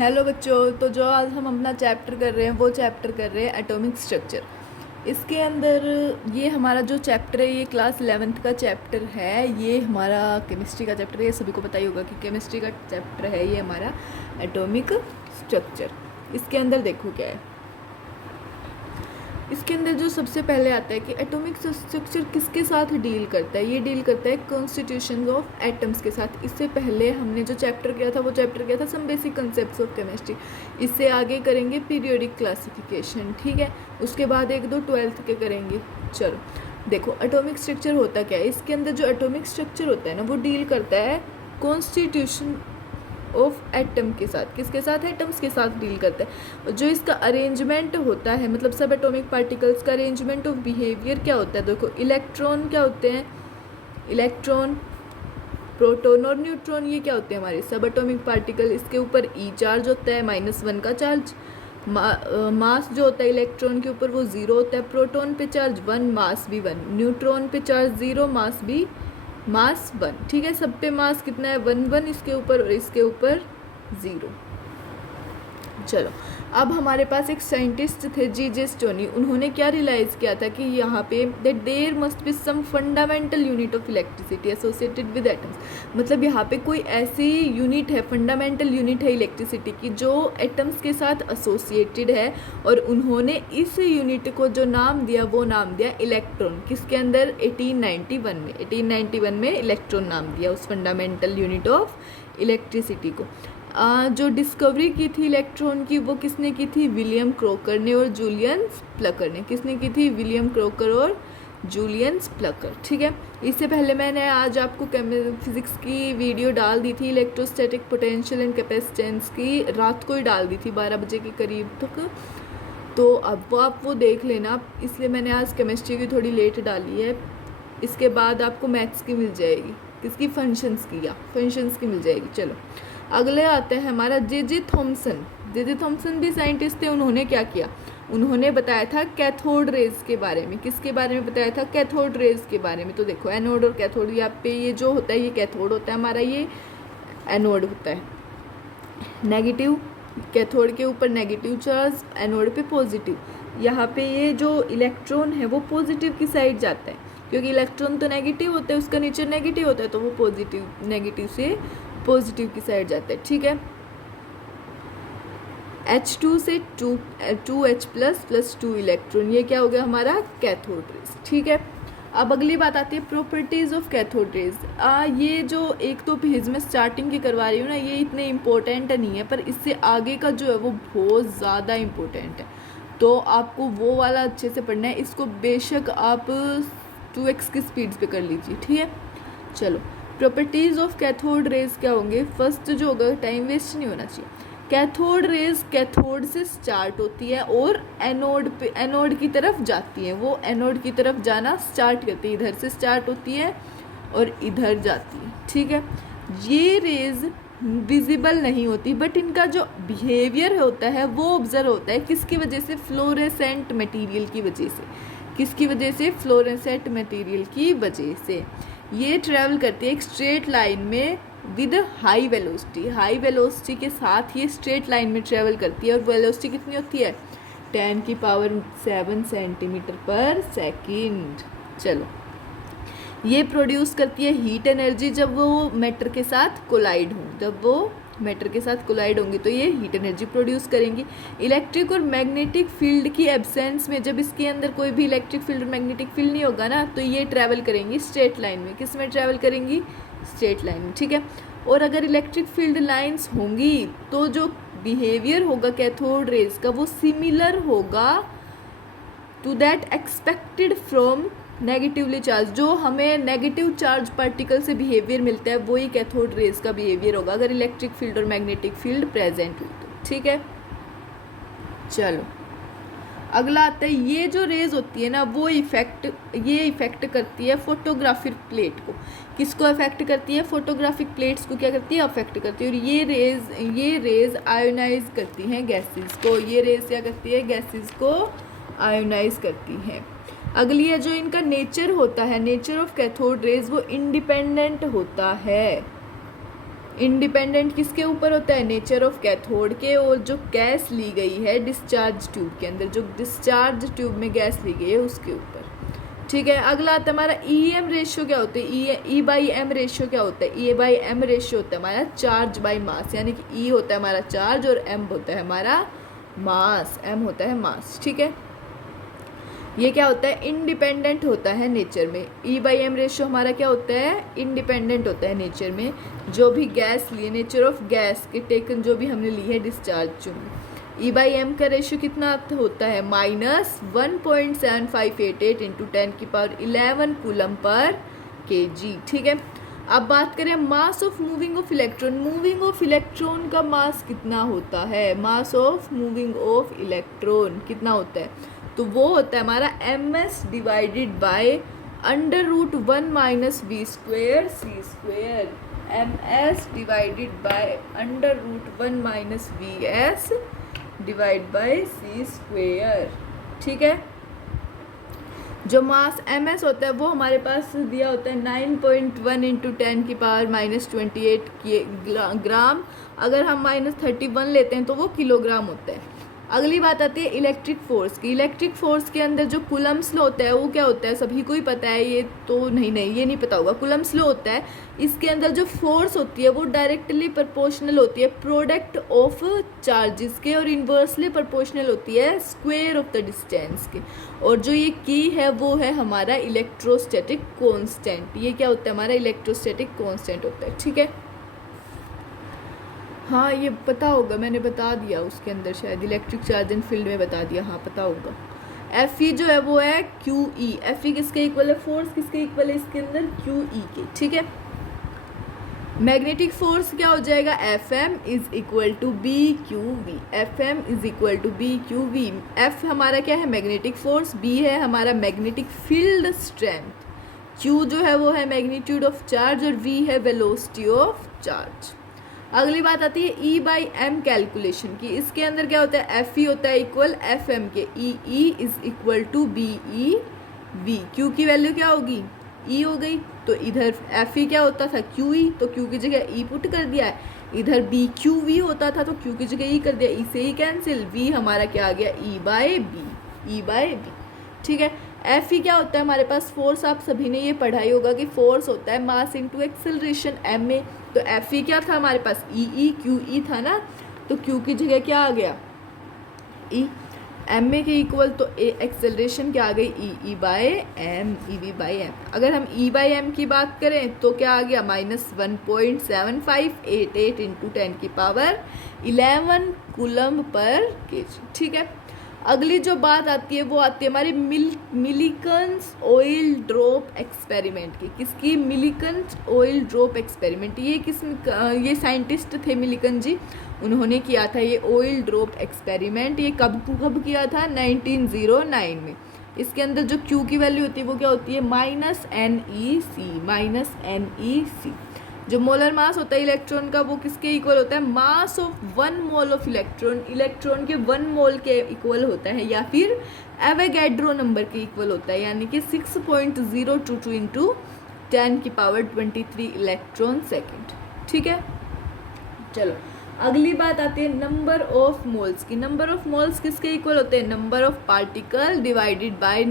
Hello बच्चों। तो जो आज हम अपना चैप्टर कर रहे हैं वो चैप्टर कर रहे हैं एटॉमिक स्ट्रक्चर। इसके अंदर ये हमारा जो चैप्टर है ये क्लास 11th का चैप्टर है। ये हमारा केमिस्ट्री का चैप्टर है। ये सभी को पता ही होगा कि केमिस्ट्री का चैप्टर है ये हमारा एटॉमिक स्ट्रक्चर। इसके अंदर देखो क्या है। इसके अंदर जो सबसे पहले आता है कि एटॉमिक स्ट्रक्चर किसके साथ डील करता है। ये डील करता है कॉन्स्टिट्यूशन ऑफ एटम्स के साथ। इससे पहले हमने जो चैप्टर किया था वो चैप्टर किया था some basic concepts of chemistry. इससे आगे करेंगे पीरियोडिक क्लासिफिकेशन, ठीक है। उसके बाद एक दो 12th के करेंगे। चलो देखो एटॉमिक स्ट्रक्चर होता क्या है। इसके अंदर जो एटॉमिक स्ट्रक्चर होता है ना वो डील करता है कॉन्स्टिट्यूशन ऑफ एटम के साथ। किसके साथ? एटम्स के साथ डील करता है। जो इसका अरेंजमेंट होता है मतलब सब एटॉमिक पार्टिकल्स का अरेंजमेंट ऑफ बिहेवियर क्या होता है। देखो इलेक्ट्रॉन क्या होते हैं, इलेक्ट्रॉन, प्रोटॉन और न्यूट्रॉन, ये क्या होते हैं हमारे सब एटॉमिक पार्टिकल। इसके ऊपर ई चार्ज होता है, -1 का चार्ज। मास जो होता है इलेक्ट्रॉन के ऊपर वो 0 होता है। प्रोटॉन पे चार्ज 1, मास भी 1। न्यूट्रॉन पे चार्ज 0, मास भी मास 1, ठीक है। सब पे मास कितना है 1 इसके ऊपर और इसके ऊपर 0। चलो अब हमारे पास एक साइंटिस्ट थे जी.जे. स्टोनी। उन्होंने क्या रियलाइज़ किया था कि यहाँ पे that there must be some fundamental unit of electricity associated with atoms. मतलब यहाँ पे कोई ऐसी यूनिट है, फंडामेंटल यूनिट है इलेक्ट्रिसिटी की जो एटम्स के साथ एसोसिएटेड है। और उन्होंने इस यूनिट को जो नाम दिया वो नाम दिया इलेक्ट्रॉन। किसके अंदर? 1891 में इलेक्ट्रॉन नाम दिया उस फंडामेंटल यूनिट ऑफ इलेक्ट्रिसिटी को। जो डिस्कवरी की थी इलेक्ट्रॉन की वो किसने की थी? विलियम क्रोकर ने और जूलियन प्लकर ने। किसने की थी? विलियम क्रोकर और जूलियन प्लकर, ठीक है। इससे पहले मैंने आज आपको फिजिक्स की वीडियो डाल दी थी इलेक्ट्रोस्टैटिक पोटेंशियल एंड कैपेसिटेंस की, रात को ही डाल दी थी 12 बजे के करीब तक। तो अब वो आप वो देख लेना, इसलिए मैंने आज केमिस्ट्री की थोड़ी लेट डाली है। इसके बाद आपको मैथ्स की मिल जाएगी, किसकी? फंक्शंस की, या फंक्शंस की मिल जाएगी। चलो अगले आते हैं हमारा जे.जे. थॉमसन। जे.जे. थॉमसन भी साइंटिस्ट थे। उन्होंने क्या किया? उन्होंने बताया था कैथोड रेज के बारे में। किसके बारे में बताया था? कैथोड रेज के बारे में। तो देखो एनोड और कैथोड, यहाँ पे ये जो होता है ये कैथोड होता है हमारा, ये एनोड होता है। नेगेटिव, कैथोड के ऊपर नेगेटिव चार्ज, एनोड पे पॉजिटिव। यहाँ पे ये जो इलेक्ट्रॉन है वो पॉजिटिव की साइड जाता है, क्योंकि इलेक्ट्रॉन तो नेगेटिव होता है, उसका नेचर नेगेटिव होता है, तो वो पॉजिटिव, नेगेटिव से पॉजिटिव की साइड जाता है, ठीक है। H2 से 2H प्लस 2 इलेक्ट्रॉन, ये क्या हो गया हमारा? कैथोड रेज, ठीक है। अब अगली बात आती है प्रॉपर्टीज़ ऑफ कैथोड रेज। ये जो एक तो पेज में स्टार्टिंग की करवा रही हूँ ना, ये इतने इम्पोर्टेंट नहीं है, पर इससे आगे का जो है वो बहुत ज़्यादा इम्पोर्टेंट है। तो आपको वो वाला अच्छे से पढ़ना है। इसको बेशक आप 2x की स्पीड पे कर लीजिए, ठीक है। चलो प्रॉपर्टीज़ ऑफ कैथोड रेज क्या होंगे? फर्स्ट जो होगा, टाइम वेस्ट नहीं होना चाहिए। कैथोड रेज कैथोड से स्टार्ट होती है और एनोड की तरफ जाती है। वो एनोड की तरफ जाना स्टार्ट करती है, इधर से स्टार्ट होती है और इधर जाती है, ठीक है। ये रेज विजिबल नहीं होती, बट इनका जो बिहेवियर होता है वो ऑब्जर्व होता है। किसकी वजह से? फ्लोरेसेंट मटेरियल की वजह से। किसकी वजह से? फ्लोरेसेंट मटेरियल की वजह से। ये ट्रैवल करती है एक स्ट्रेट लाइन में with high velocity. High velocity के साथ ये स्ट्रेट लाइन में ट्रैवल करती है। और वेलोसिटी कितनी होती है? 10⁷ सेंटीमीटर पर सेकेंड। चलो ये प्रोड्यूस करती है हीट एनर्जी जब वो मैटर के साथ कोलाइड हों। जब वो मैटर के साथ कोलाइड होंगी तो ये हीट एनर्जी प्रोड्यूस करेंगी। इलेक्ट्रिक और मैग्नेटिक फील्ड की एब्सेंस में, जब इसके अंदर कोई भी इलेक्ट्रिक फील्ड और मैग्नेटिक फील्ड नहीं होगा ना, तो ये ट्रैवल करेंगी स्ट्रेट लाइन में। किस में ट्रैवल करेंगी? स्ट्रेट लाइन में, ठीक है। और अगर इलेक्ट्रिक फील्ड लाइंस होंगी तो जो बिहेवियर होगा कैथोड रेज का वो सिमिलर होगा to that expected from negatively charge. जो हमें नेगेटिव चार्ज पार्टिकल से बिहेवियर मिलता है वही कैथोड रेज का बिहेवियर होगा अगर इलेक्ट्रिक फील्ड और मैग्नेटिक फील्ड प्रेजेंट हुई तो, ठीक है। चलो अगला आता है, ये जो रेज होती है ना वो इफेक्ट करती है फोटोग्राफिक प्लेट को। किसको अफेक्ट करती है? फोटोग्राफिक प्लेट्स को क्या करती है? अफेक्ट करती है। और ये रेज आयोनाइज करती हैं गैसेस को। ये रेज क्या करती है? गैसेस को आयोनाइज करती हैं। अगली है जो इनका नेचर होता है, नेचर ऑफ कैथोड रेज, वो इंडिपेंडेंट होता है। इंडिपेंडेंट किसके ऊपर होता है, नेचर ऑफ कैथोड के, और जो गैस ली गई है डिस्चार्ज ट्यूब के अंदर, जो डिस्चार्ज ट्यूब में गैस ली गई है उसके ऊपर। ठीक है, अगला आता है हमारा ई एम रेशियो क्या होता है, ई बाई एम रेशियो क्या होता है, ई बाई एम रेशियो होता है हमारा चार्ज बाई मास, यानी कि ई होता है हमारा चार्ज और एम होता है हमारा मास, एम होता है मास। ठीक है, ये क्या होता है, इंडिपेंडेंट होता है नेचर में। ई बाई एम रेशियो हमारा क्या होता है, इंडिपेंडेंट होता है नेचर में। जो भी गैस लिए, नेचर ऑफ गैस के टेकन जो भी हमने ली है डिस्चार्ज ट्यूब में, ई बाई एम का रेशियो कितना होता है, -1.7588 इंटू 10⁻11 कूलम पर kg। ठीक है, अब बात करें mass of moving of electron. Moving of electron का मास कितना होता है, mass of moving of electron कितना होता है, तो वो होता है हमारा ms divided by √1 - v² c², ms divided by √1 - vs divide by c²। ठीक है, जो मास ms होता है वो हमारे पास दिया होता है 9.1 इंटू 10⁻28 ग्राम। अगर हम -31 लेते हैं तो वो किलोग्राम होता है। अगली बात आती है इलेक्ट्रिक फोर्स की। इलेक्ट्रिक फोर्स के अंदर जो कूलम्स लॉ होता है वो क्या होता है, सभी को ही पता है, ये तो नहीं ये नहीं पता होगा। कूलम्स लॉ होता है, इसके अंदर जो फोर्स होती है वो डायरेक्टली प्रोपोर्शनल होती है प्रोडक्ट ऑफ चार्जेस के, और इन्वर्सली प्रोपोर्शनल होती है स्क्वायर ऑफ द डिस्टेंस के। और जो ये की है वो है हमारा इलेक्ट्रोस्टैटिक कॉन्स्टेंट। ये क्या होता है, हमारा इलेक्ट्रोस्टैटिक कॉन्स्टेंट होता है। ठीक है, हाँ ये पता होगा, मैंने बता दिया उसके अंदर, शायद इलेक्ट्रिक चार्ज एंड फील्ड में बता दिया, हाँ पता होगा। एफ ई जो है वो है क्यू ई। एफ ई किसके इक्वल है, फोर्स किसके इक्वल है इसके अंदर, क्यू ई के। ठीक है, मैग्नेटिक फोर्स क्या हो जाएगा, F M is equal to B Q V. F M is equal to B Q V. F हमारा क्या है, मैग्नेटिक फोर्स, बी है हमारा मैग्नेटिक फील्ड स्ट्रेंथ, क्यू जो है वो है मैग्नीट्यूड ऑफ चार्ज, और वी है वेलोसिटी ऑफ चार्ज। अगली बात आती है ई बाई एम कैलकुलेशन की। इसके अंदर क्या होता है, एफ ई होता है इक्वल एफ एम के, E E is equal to B E V. Q की वैल्यू क्या होगी, ई हो गई, तो इधर एफ ई क्या होता था, क्यू ई, तो क्यू की जगह ई पुट कर दिया है। इधर बी क्यू वी होता था तो क्यू की जगह ई कर दिया, ई से ही कैंसिल, वी हमारा क्या आ गया, E by B, E by B. ठीक है, एफ ई क्या होता है हमारे पास, फोर्स, आप सभी ने ये पढ़ाई होगा कि फोर्स होता है mass into acceleration M A. तो एफ ई क्या था हमारे पास, ई क्यू ई था ना, तो क्यू की जगह क्या आ गया, ई, एम ए के इक्वल, तो एक्सेलरेशन क्या आ गई, E by M, E V by M. अगर हम ई बाई एम की बात करें तो क्या आ गया, -1.7588 इंटू 10⁻11 कूलम पर केजी। ठीक है, अगली जो बात आती है वो आती है हमारी मिलिकन्स ऑयल ड्रॉप एक्सपेरिमेंट की। किसकी, मिलिकन्स ऑयल ड्रॉप एक्सपेरिमेंट। ये साइंटिस्ट थे मिलिकन जी, उन्होंने किया था ये ऑयल ड्रॉप एक्सपेरिमेंट। ये कब किया था, 1909 में। इसके अंदर जो Q की वैल्यू होती है वो क्या होती है, -NEC। जो मोलर मास होता है इलेक्ट्रॉन का वो किसके इक्वल होता है, mass of 1 mole of electron, electron के 1 मोल के इक्वल होता है, या फिर एवोगैड्रो नंबर के इक्वल होता है, यानी कि 6.022 इंटू 10⁻23 इलेक्ट्रॉन सेकेंड। ठीक है, चलो अगली बात आती है नंबर ऑफ मोल्स की। नंबर ऑफ मोल्स किसके इक्वल होते हैं, number of particle divided by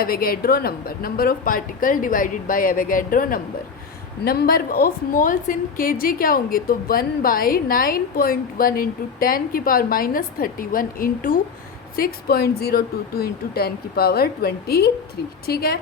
Avogadro number. Number of particle divided by Avogadro number. Number of moles in KG क्या होंगे, तो 1/9.1 इंटू 10⁻31 इंटू 6.022 इंटू 10⁻23। ठीक है,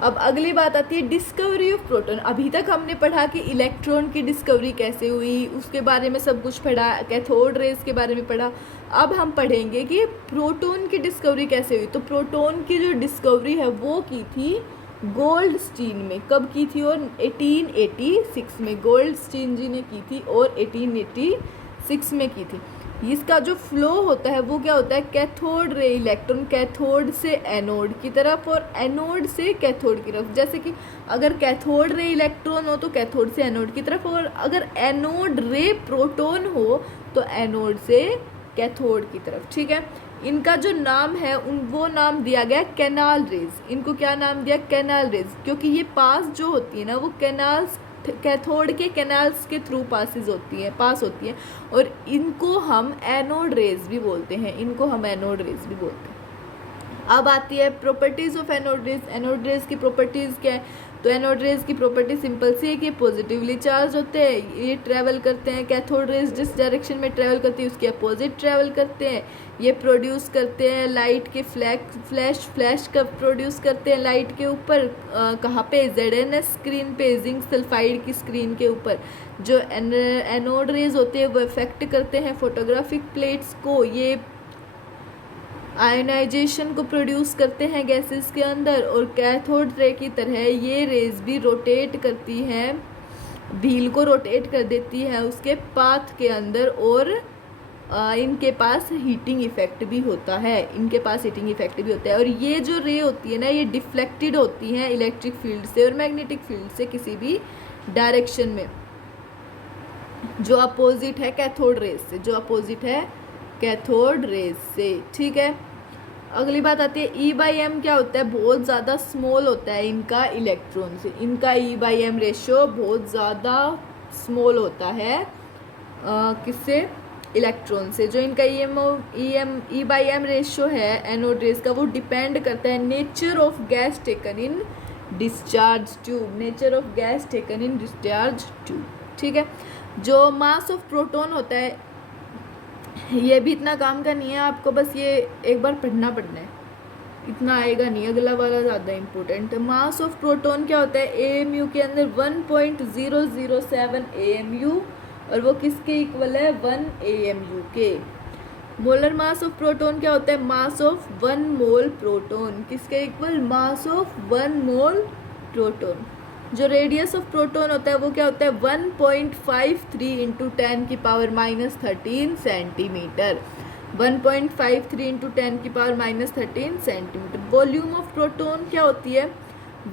अब अगली बात आती है डिस्कवरी ऑफ प्रोटॉन। अभी तक हमने पढ़ा कि इलेक्ट्रॉन की डिस्कवरी कैसे हुई, उसके बारे में सब कुछ पढ़ा, कैथोड रेज के बारे में पढ़ा। अब हम पढ़ेंगे कि प्रोटॉन की डिस्कवरी कैसे हुई। तो प्रोटॉन की जो डिस्कवरी है वो की थी गोल्डस्टीन में। कब की थी, और 1886 में गोल्डस्टीन जी ने की थी, और 1886 में की थी। इसका जो फ्लो होता है वो क्या होता है, कैथोड रे इलेक्ट्रॉन कैथोड से एनोड की तरफ और एनोड से कैथोड की तरफ। जैसे कि अगर कैथोड रे इलेक्ट्रॉन हो तो कैथोड से एनोड की तरफ, और अगर एनोड रे प्रोटॉन हो तो एनोड से कैथोड की तरफ। ठीक है, इनका जो नाम है वो नाम दिया गया कैनाल रेज। इनको क्या नाम दिया, कैनाल रेज, क्योंकि ये पास जो होती है ना वो कैनाल्स कैथोड के कैनाल्स के थ्रू पास होती हैं और इनको हम एनोड रेज भी बोलते हैं, अब आती है properties of anode rays. Anode rays की प्रॉपर्टीज़ क्या है? तो एनोड रेज की प्रॉपर्टी सिंपल सी है कि पॉजिटिवली चार्ज होते हैं, ये ट्रैवल करते हैं, कैथोड रेज जिस डायरेक्शन में ट्रैवल करती है उसके अपोजिट ट्रैवल करते हैं, ये प्रोड्यूस करते हैं लाइट के फ्लैश कब प्रोड्यूस करते हैं लाइट के ऊपर, कहाँ पे? ZNS स्क्रीन पे, जिंक सल्फाइड की स्क्रीन के ऊपर। जो एनोड रेज होते हैं वो इफेक्ट करते हैं फोटोग्राफिक प्लेट्स को, ये आयोनाइजेशन को प्रोड्यूस करते हैं गैसेस के अंदर, और कैथोड रे की तरह ये रेज भी रोटेट करती हैं, व्हील को रोटेट कर देती है उसके पाथ के अंदर, और इनके पास हीटिंग इफेक्ट भी होता है, और ये जो रे होती है ना, ये डिफ्लेक्टेड होती हैं इलेक्ट्रिक फील्ड से और मैग्नेटिक फील्ड से किसी भी डायरेक्शन में, जो अपोजिट है कैथोड रेज से, ठीक है। अगली बात आती है E/m क्या होता है? बहुत ज़्यादा स्मॉल होता है इनका इलेक्ट्रॉन से, इनका E/m रेशियो बहुत ज़्यादा स्मॉल होता है किससे? इलेक्ट्रॉन से। जो इनका E/m रेशियो है एनोड रेज का, वो डिपेंड करता है nature of gas taken in discharge tube, ठीक है। जो मास ऑफ प्रोटॉन होता है, ये भी इतना काम का नहीं है, आपको बस ये एक बार पढ़ना है, इतना आएगा नहीं, अगला वाला ज़्यादा इम्पोर्टेंट है। मास ऑफ प्रोटॉन क्या होता है? AMU के अंदर 1.007 AMU, और वो किसके इक्वल है? 1 AMU के। मोलर मास ऑफ प्रोटॉन क्या होता है? मास ऑफ 1 मोल प्रोटॉन, किसके equal? Mass of 1 mole proton. जो रेडियस ऑफ प्रोटॉन होता है वो क्या होता है? 1.53 इंटू 10 की पावर -13 सेंटीमीटर, 1.53 इंटू 10 की power -13 centimetre. Volume of proton क्या होती है?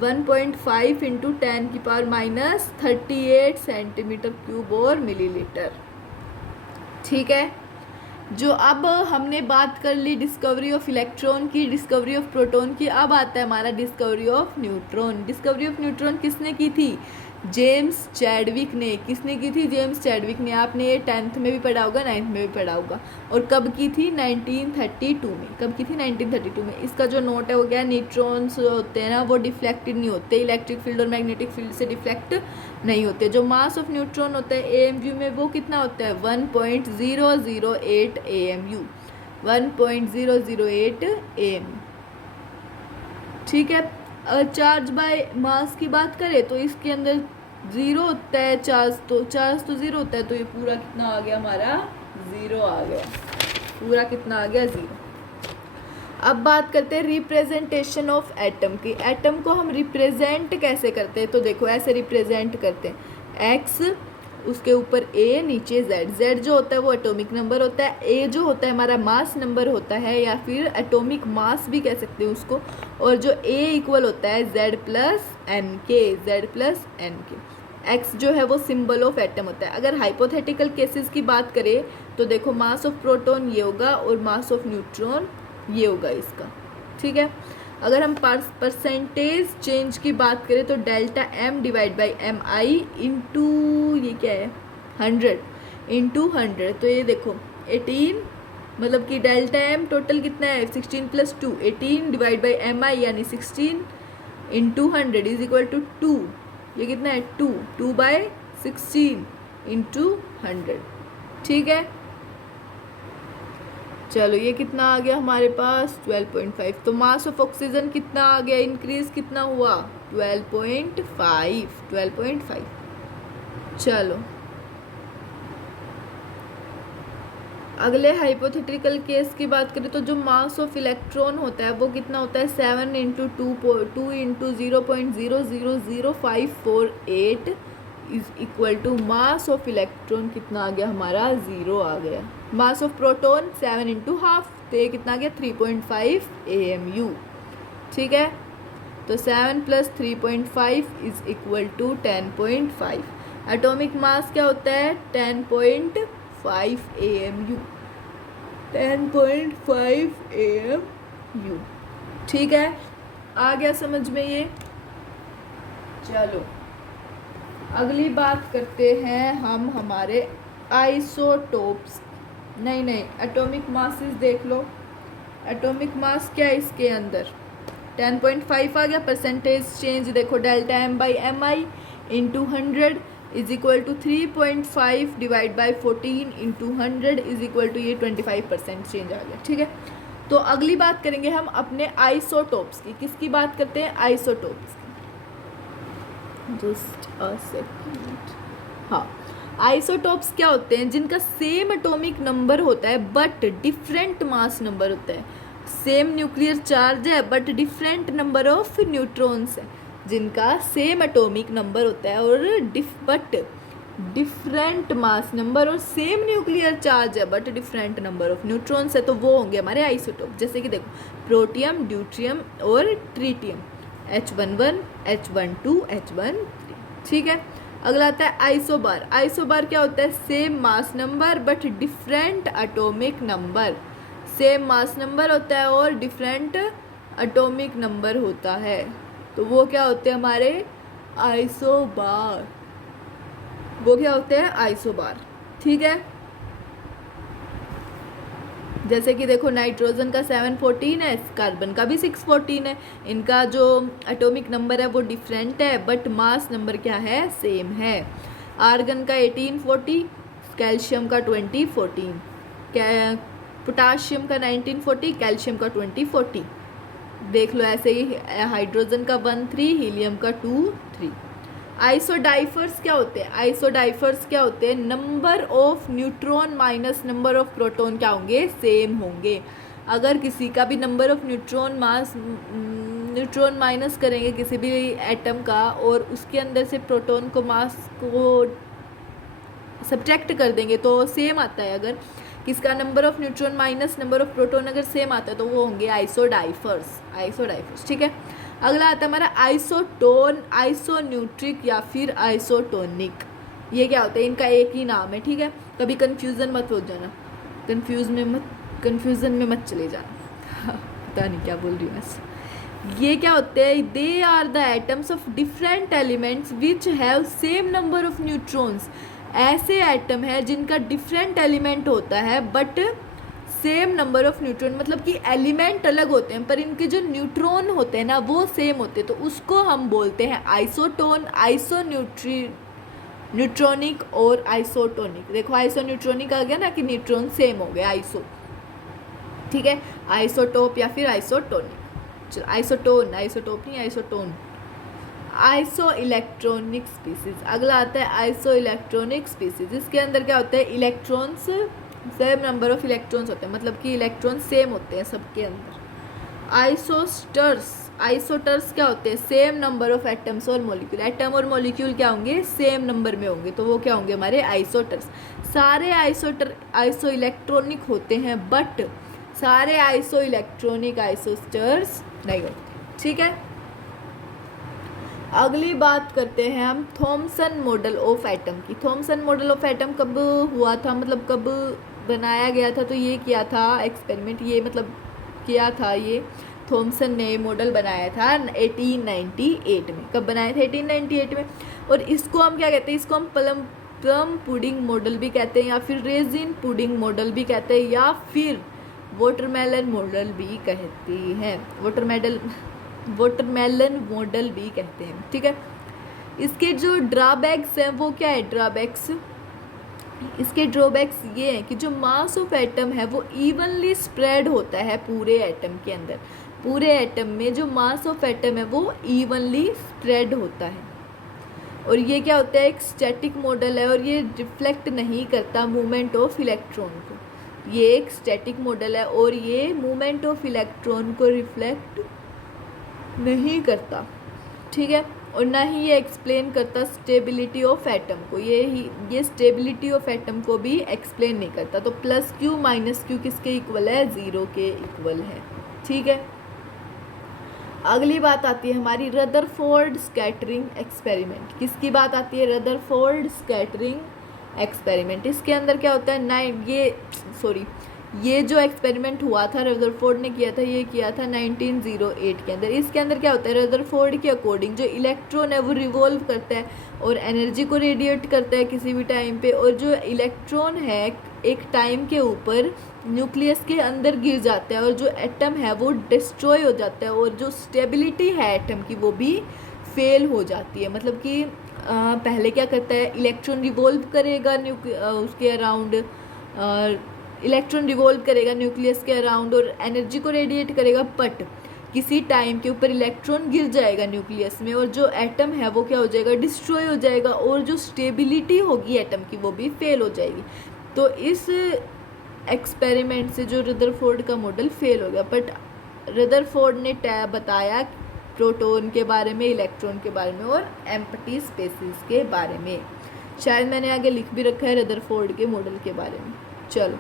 1.5 इंटू 10 की पावर -38 सेंटीमीटर क्यूब और मिलीलीटर, ठीक है। जो अब हमने बात कर ली डिस्कवरी ऑफ इलेक्ट्रॉन की, डिस्कवरी ऑफ प्रोटॉन की, अब आता है हमारा discovery of neutron. Discovery of neutron किसने की थी? जेम्स चैडविक ने। किसने की थी? जेम्स चैडविक ने। आपने ये 10th में भी पढ़ा होगा, 9th में भी पढ़ा होगा। और कब की थी? 1932 में। कब की थी? 1932 में। इसका जो नोट है वो क्या है? न्यूट्रॉन्स होते हैं ना, वो डिफ्लेक्टेड नहीं होते, इलेक्ट्रिक फील्ड और मैग्नेटिक फील्ड से डिफ्लेक्ट नहीं होते। जो मास ऑफ न्यूट्रॉन होता है AMU में, वो कितना होता है? 1.008 AMU, 1.008 AMU, ठीक है। अगर चार्ज बाय मास की बात करें तो इसके अंदर ज़ीरो होता है चार्ज तो ज़ीरो होता है, तो ये पूरा कितना आ गया हमारा? ज़ीरो आ गया, पूरा कितना आ गया? ज़ीरो। अब बात करते हैं रिप्रेजेंटेशन ऑफ एटम की। एटम को हम रिप्रेजेंट कैसे करते हैं? तो देखो ऐसे रिप्रेजेंट करते हैं, X, उसके ऊपर A, नीचे Z जो होता है वो एटॉमिक नंबर होता है, A जो होता है हमारा मास नंबर होता है, या फिर एटॉमिक मास भी कह सकते हैं उसको, और जो A इक्वल होता है Z प्लस N के। X जो है वो सिंबल ऑफ एटम होता है। अगर हाइपोथेटिकल केसेस की बात करें तो देखो मास ऑफ प्रोटॉन ये होगा और मास ऑफ न्यूट्रॉन ये होगा इसका, ठीक है। अगर हम परसेंटेज चेंज की बात करें तो delta M divide by MI into ये क्या है? 100 इंटू 100, तो ये देखो 18, मतलब कि डेल्टा M टोटल कितना है? 16 प्लस 2, 18 डिवाइड बाई MI यानी 16 इंटू 100 इज इक्वल टू 2। ये कितना है? 2 बाई 16 इंटू 100, ठीक है। चलो ये कितना आ गया हमारे पास? 12.5। तो मास ऑफ ऑक्सीजन कितना आ गया? इंक्रीज कितना हुआ? 12.5। चलो अगले हाइपोथेटिकल केस की बात करें तो जो मास ऑफ इलेक्ट्रॉन होता है वो कितना होता है? 7 into 2 into 0.00548 is equal to mass of electron कितना आ गया हमारा? 0 आ गया। Mass of proton 7 into half, तो ये कितना आ गया? 3.5 AMU, ठीक है। तो 7 plus 3.5 is equal to 10.5। Atomic mass क्या होता है? 10.5 AMU, 10.5 AMU, ठीक है। आ गया समझ में ये? चलो अगली बात करते हैं हम हमारे आइसोटोप्स, नहीं एटॉमिक मासेस देख लो। एटॉमिक मास क्या है इसके अंदर, 10.5 आ गया। परसेंटेज चेंज देखो, delta M by M I into 100 is equal to 3.5 divide by 14 into 100 is equal to ये 25% चेंज आ गया, ठीक है। तो अगली बात करेंगे हम अपने आइसोटोप्स की। किसकी बात करते हैं, आइसोटोप्स की। Just a second. हाँ, आइसोटोप्स क्या होते हैं, जिनका सेम एटॉमिक नंबर होता है बट डिफरेंट मास नंबर होता है। सेम न्यूक्लियर चार्ज है but different number of neutrons है। जिनका सेम एटॉमिक नंबर होता है और बट डिफरेंट मास नंबर और सेम न्यूक्लियर चार्ज है but different number of neutrons है, तो वो होंगे हमारे आइसोटोप। जैसे कि देखो, प्रोटियम, ड्यूट्रियम और ट्रीटियम, H11, H12, H13, ठीक है। अगला आता है आइसोबार। आइसोबार क्या होता है, same mass number but different atomic number. Same mass number होता है और डिफरेंट एटॉमिक नंबर होता है, तो वो क्या होते हैं हमारे आइसोबार। वो क्या होते हैं आइसोबार, ठीक है। जैसे कि देखो, नाइट्रोजन का 714 है, कार्बन का भी 614 है। इनका जो एटॉमिक नंबर है वो डिफरेंट है बट मास नंबर क्या है, सेम है। आर्गन का 1840, कैल्शियम का 2014, पोटाशियम का 1940, कैल्शियम का 2040। देख लो ऐसे ही, हाइड्रोजन का 13, हीलियम का 23। आइसोडाइफर्स क्या होते हैं, आइसोडाइफर्स क्या होते हैं, number of neutron minus number of proton क्या होंगे, सेम होंगे। अगर किसी का भी नंबर ऑफ न्यूट्रॉन माइनस करेंगे किसी भी एटम का और उसके अंदर से प्रोटॉन को मास को सब्ट्रैक्ट कर देंगे तो सेम आता है। अगर किसका number of neutron minus number of proton अगर सेम आता है तो वो होंगे आइसोडाइफर्स, आइसोडाइफर्स, ठीक है। अगला आता है हमारा आइसोटोन, आइसोन्यूट्रिक या फिर आइसोटोनिक। ये क्या होता है, इनका एक ही नाम है, ठीक है। कभी कन्फ्यूज़न मत हो जाना, कन्फ्यूज़न में मत चले जाना पता नहीं क्या बोल रही हूँ मैं। ये क्या होते हैं, they are the atoms of different elements which have same number of neutrons. ऐसे एटम है जिनका डिफरेंट एलिमेंट होता है but same number of neutron, मतलब कि एलिमेंट अलग होते हैं पर इनके जो न्यूट्रॉन होते हैं ना वो सेम होते हैं, तो उसको हम बोलते हैं आइसोटोन, न्यूट्रॉनिक और आइसोटोनिक। देखो आइसोन्यूट्रॉनिक आ गया ना कि न्यूट्रॉन सेम हो गया आइसो, ठीक है। आइसोटोप या फिर आइसोटोनिक। चलो, आइसोटोन, आइसोटोप नहीं, आइसोटोन। Iso electronic species. अगला आता है आइसो इलेक्ट्रॉनिक स्पीसीज। इसके अंदर क्या होता है, electrons, same number of electrons होते हैं, मतलब कि इलेक्ट्रॉन सेम होते हैं सबके अंदर। आइसोस्टर्स, आइसोटर्स क्या होते हैं, सेम नंबर ऑफ एटम्स और मॉलिक्यूल। एटम और मॉलिक्यूल क्या होंगे, सेम नंबर में होंगे, तो वो क्या होंगे हमारे आइसोटर्स। सारे आइसो इलेक्ट्रॉनिक होते हैं बट सारे आइसो इलेक्ट्रॉनिक आइसोस्टर्स नहीं होते, ठीक है। अगली बात करते हैं हम थॉमसन मॉडल ऑफ एटम की। थॉमसन मॉडल ऑफ एटम कब हुआ था, मतलब कब बनाया गया था, तो ये किया था एक्सपेरिमेंट, ये मतलब किया था ये थॉमसन ने मॉडल बनाया था 1898 में। कब बनाया था, 1898 में। और इसको हम क्या कहते हैं, इसको हम प्लम पुडिंग मॉडल भी कहते हैं या फिर रेजिन पुडिंग मॉडल भी कहते हैं या फिर वाटरमेलन मॉडल भी कहते हैं, वाटरमेलन मॉडल भी कहते हैं, ठीक है। इसके जो ड्रॉबैक्स हैं वो क्या है, ड्रॉबैक्स, इसके ड्रॉबैक्स ये हैं कि जो मास ऑफ एटम है वो इवनली स्प्रेड होता है पूरे एटम के अंदर। पूरे एटम में जो मास ऑफ एटम है वो इवनली स्प्रेड होता है। और ये क्या होता है, एक स्टैटिक मॉडल है और ये रिफ्लेक्ट नहीं करता मूवमेंट ऑफ इलेक्ट्रॉन को। ये एक स्टैटिक मॉडल है और ये मूवमेंट ऑफ इलेक्ट्रॉन को रिफ्लेक्ट नहीं करता, ठीक है। और ना ही ये एक्सप्लेन करता स्टेबिलिटी ऑफ एटम को, ये स्टेबिलिटी ऑफ एटम को भी एक्सप्लेन नहीं करता। तो प्लस क्यू माइनस क्यू किसके इक्वल है, ज़ीरो के इक्वल है, ठीक है। अगली बात आती है हमारी रदरफोर्ड स्कैटरिंग एक्सपेरिमेंट। किसकी बात आती है, रदरफोर्ड स्कैटरिंग एक्सपेरिमेंट। इसके अंदर क्या होता है, ये जो एक्सपेरिमेंट हुआ था रदरफोर्ड ने किया था, ये किया था 1908 के अंदर। इसके अंदर क्या होता है, रदरफोर्ड के अकॉर्डिंग जो इलेक्ट्रॉन है वो रिवॉल्व करता है और एनर्जी को रेडिएट करता है किसी भी टाइम पे, और जो इलेक्ट्रॉन है एक टाइम के ऊपर न्यूक्लियस के अंदर गिर जाता है और जो एटम है वो डिस्ट्रॉय हो जाता है, और जो स्टेबिलिटी है एटम की वो भी फेल हो जाती है। मतलब कि पहले क्या करता है, इलेक्ट्रॉन रिवॉल्व करेगा उसके अराउंड, इलेक्ट्रॉन रिवॉल्व करेगा न्यूक्लियस के अराउंड और एनर्जी को रेडिएट करेगा, बट किसी टाइम के ऊपर इलेक्ट्रॉन गिर जाएगा न्यूक्लियस में और जो एटम है वो क्या हो जाएगा, डिस्ट्रॉय हो जाएगा, और जो स्टेबिलिटी होगी एटम की वो भी फेल हो जाएगी। तो इस एक्सपेरिमेंट से जो रदरफोर्ड का मॉडल फेल हो गया, बट रदरफोर्ड ने बताया प्रोटॉन के बारे में, इलेक्ट्रॉन के बारे में और एम्प्टी स्पेसेस के बारे में। शायद मैंने आगे लिख भी रखा है रदरफोर्ड के मॉडल के बारे में। चलो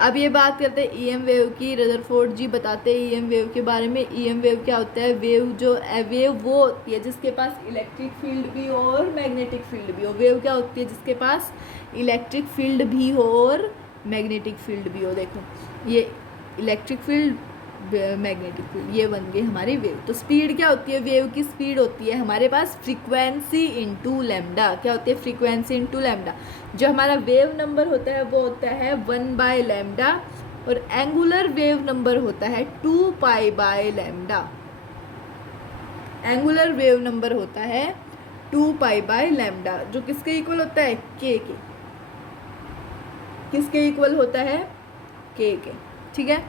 अब ये बात करते हैं ईएम वेव की। रदरफोर्ड जी बताते हैं ईएम वेव के बारे में। ईएम वेव क्या होता है, वेव वो होती है जिसके पास इलेक्ट्रिक फील्ड भी हो और मैग्नेटिक फील्ड भी हो। वेव क्या होती है, जिसके पास इलेक्ट्रिक फील्ड भी हो और मैग्नेटिक फील्ड भी हो। देखो ये इलेक्ट्रिक फील्ड, मैग्नेटिक फील्ड, ये बन गई हमारी वेव। तो स्पीड क्या होती है, वेव की स्पीड होती है हमारे पास फ्रीक्वेंसी इंटू लैम्डा। क्या होती है, फ्रीक्वेंसी इंटू लैम्डा। जो हमारा वेव नंबर होता है वो होता है 1/λ, और एंगुलर वेव नंबर होता है 2π/λ। एंगुलर वेव नंबर होता है 2π/λ, जो किसके इक्वल होता है, के के। किसके इक्वल होता है, के। ठीक है,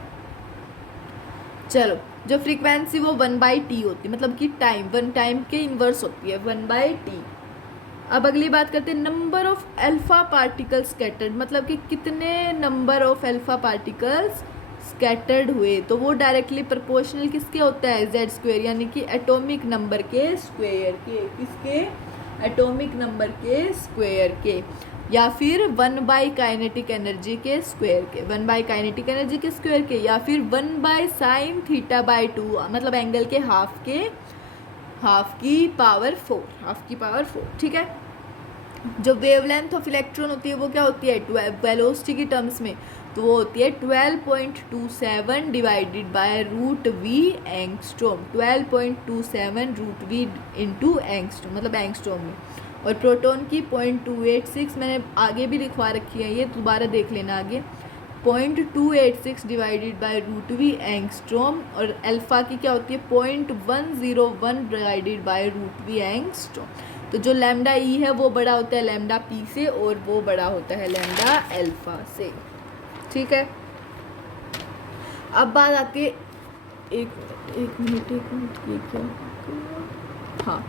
चलो जो फ्रीक्वेंसी वो 1/t होती है, मतलब कि टाइम, वन टाइम के इन्वर्स होती है 1/t। अब अगली बात करते हैं number of alpha particles scattered, मतलब कि कितने number of alpha particles scattered हुए। तो वो डायरेक्टली प्रोपोर्शनल किसके होता है, z², यानी कि एटॉमिक नंबर के स्क्वायर के। किसके, एटॉमिक नंबर के स्क्वायर के, या फिर 1 काइनेटिक एनर्जी के स्क्वायर के, 1 काइनेटिक एनर्जी के स्क्वायर के, या फिर 1 sin θ/2, मतलब एंगल के हाफ की पावर 4। ठीक है, जो वेवलेंथ ऑफ इलेक्ट्रॉन होती है वो क्या होती है, वेलोसिटी की टर्म्स में, तो वो होती है 12.27 divided by √v angstrom. 12.27 √v into angstrom, मतलब एंगस्ट्रॉम में। और प्रोटॉन की 0.286, मैंने आगे भी लिखवा रखी है, ये दोबारा देख लेना आगे। 0.286 डिवाइडेड बाय √v एंगस्ट्रॉम, और अल्फा की क्या होती है 0.101 डिवाइडेड बाय √v एंगस्ट्रॉम। तो जो लैम्डा ई है वो बड़ा होता है लैम्डा पी से, और वो बड़ा होता है लैम्डा अल्फा से। ठीक है, अब बात आती है, एक मिनट ये क्या, हाँ,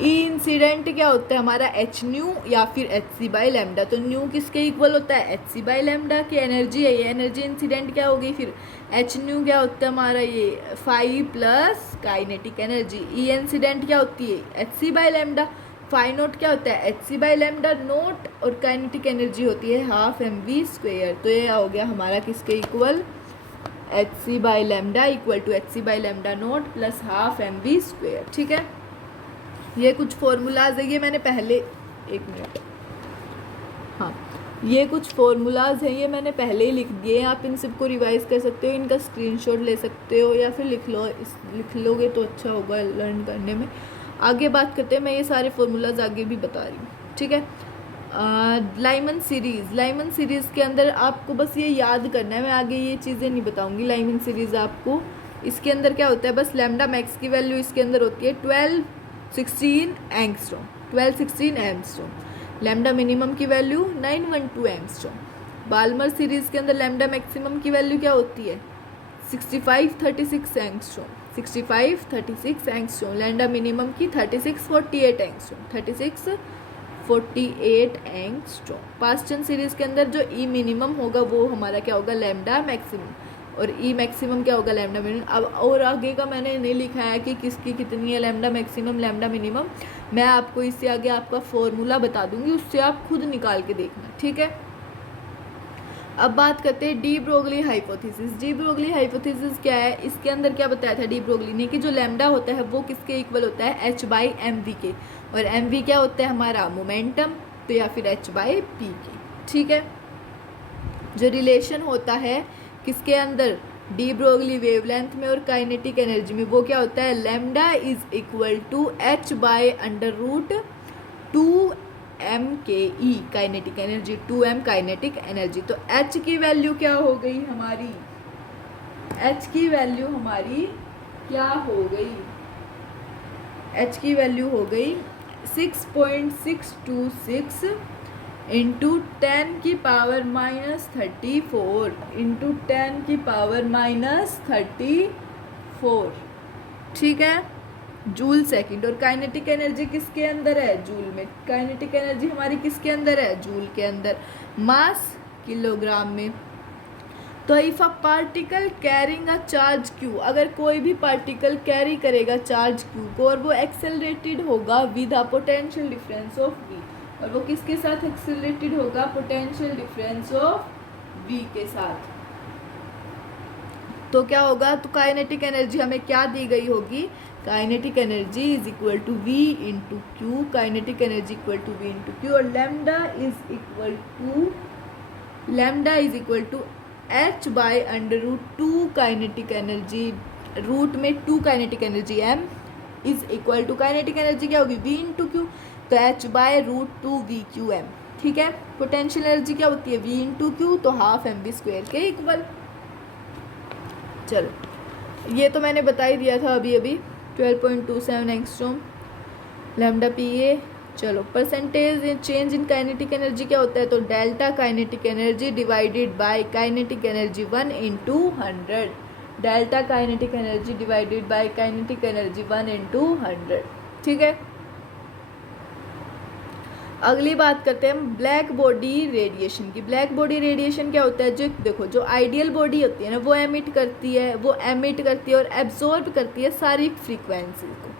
ई इंसिडेंट क्या होता है हमारा, एच न्यू या फिर एच सी बाई लैम्डा। तो न्यू किसके इक्वल होता है, एच सी बाई लैम्डा की एनर्जी है ये। एनर्जी इंसिडेंट क्या होगी फिर, एच न्यू क्या होता है हमारा ये 5 plus kinetic energy. E incident क्या होती है, H C by lambda. Phi naught क्या होता है, H C by lambda naught, और काइनेटिक एनर्जी होती है 12mv²। तो ये हो गया हमारा किसके equal, H C by lambda equal to H C by lambda naught plus 12mv²। ठीक है, ये कुछ फॉर्मूलाज है, ये मैंने पहले, एक मिनट, हाँ, ये कुछ फॉर्मूलाज हैं, ये मैंने पहले ही लिख दिए हैं। आप इन सबको रिवाइज कर सकते हो, इनका स्क्रीनशॉट ले सकते हो, या फिर लिख लोगे तो अच्छा होगा लर्न करने में। आगे बात करते हैं, मैं ये सारे फॉर्मूलाज आगे भी बता रही हूँ। ठीक है, लाइमन सीरीज़ के अंदर आपको बस ये याद करना है, मैं आगे ये चीज़ें नहीं बताऊँगी। लाइमन सीरीज़ आपको, इसके अंदर क्या होता है, बस लैम्डा मैक्स की वैल्यू इसके अंदर होती है 1216 एंगस्ट्रॉम, 1216 एंगस्ट्रॉम। लैम्डा मिनिमम की वैल्यू 912 एंगस्ट्रॉम। बाल्मर सीरीज़ के अंदर लैम्डा मैक्सिमम की वैल्यू क्या होती है, 6536 एंगस्ट्रॉम, 6536 एंगस्ट्रॉम। लैम्डा मिनिमम की 3648 एंगस्ट्रॉम, 3648 एंगस्ट्रॉम। पास्टन सीरीज़ के अंदर जो ई मिनिमम होगा वो हमारा क्या होगा, लैम्डा मैक्सिमम, और ई मैक्सिमम क्या होगा, लैम्डा मिनिमम। अब और आगे का मैंने नहीं लिखा है कि किसकी कितनी है लैम्डा मैक्सिमम लैम्डा मिनिमम, मैं आपको इससे आगे आपका फॉर्मूला बता दूंगी, उससे आप खुद निकाल के देखना। ठीक है, अब बात करते हैं de Broglie hypothesis. De Broglie hypothesis क्या है, इसके अंदर क्या बताया था डी ब्रोगली ने कि जो लैम्डा होता है वो किसके इक्वल होता है, h/mv के, और mv क्या होता है हमारा मोमेंटम, तो या फिर h/p के। ठीक है, जो रिलेशन होता है किसके अंदर, डी ब्रोगली वेवलेंथ में और काइनेटिक एनर्जी में, वो क्या होता है, lambda is equal to H by under root 2m/ke kinetic energy, 2m kinetic energy. तो h की वैल्यू क्या हो गई हमारी, h की वैल्यू हमारी क्या हो गई, h की वैल्यू हो गई 6.626 इंटू 10⁻34 इंटू 10⁻34, ठीक है, जूल सेकंड। और काइनेटिक एनर्जी किसके अंदर है, जूल में। काइनेटिक एनर्जी हमारी किसके अंदर है, जूल के अंदर। मास किलोग्राम में। तो if a particle carrying a charge Q, अगर कोई भी पार्टिकल कैरी करेगा चार्ज क्यू को और वो एक्सेलरेटेड होगा with a potential difference of V, और वो किसके साथ एक्सेलरेटेड होगा, पोटेंशियल डिफरेंस ऑफ वी के साथ, तो क्या होगा, तो काइनेटिक एनर्जी हमें क्या दी गई होगी, kinetic energy is equal to V into Q, kinetic energy equal to V into Q, और lambda is equal to H by under root 2 kinetic energy, root में 2 kinetic energy m is equal to kinetic energy क्या होगी, v into Q, तो h by root 2 V Q M, ठीक है। Potential energy क्या होती है, v इंटू क्यू, तो हाफ mv² के इक्वल। चलो ये तो मैंने बता ही दिया था अभी 12.27 एंगस्ट्रॉम लैम्डा पी ए। चलो percentage change in kinetic energy क्या होता है, तो delta kinetic energy divided by kinetic energy 1 into 100, delta kinetic energy divided by kinetic energy 1 into 100, ठीक है। अगली बात करते हैं हम ब्लैक बॉडी रेडिएशन की। ब्लैक बॉडी रेडिएशन क्या होता है, जो देखो जो आइडियल बॉडी होती है ना वो एमिट करती है और एब्जॉर्ब करती है सारी फ्रीक्वेंसी को,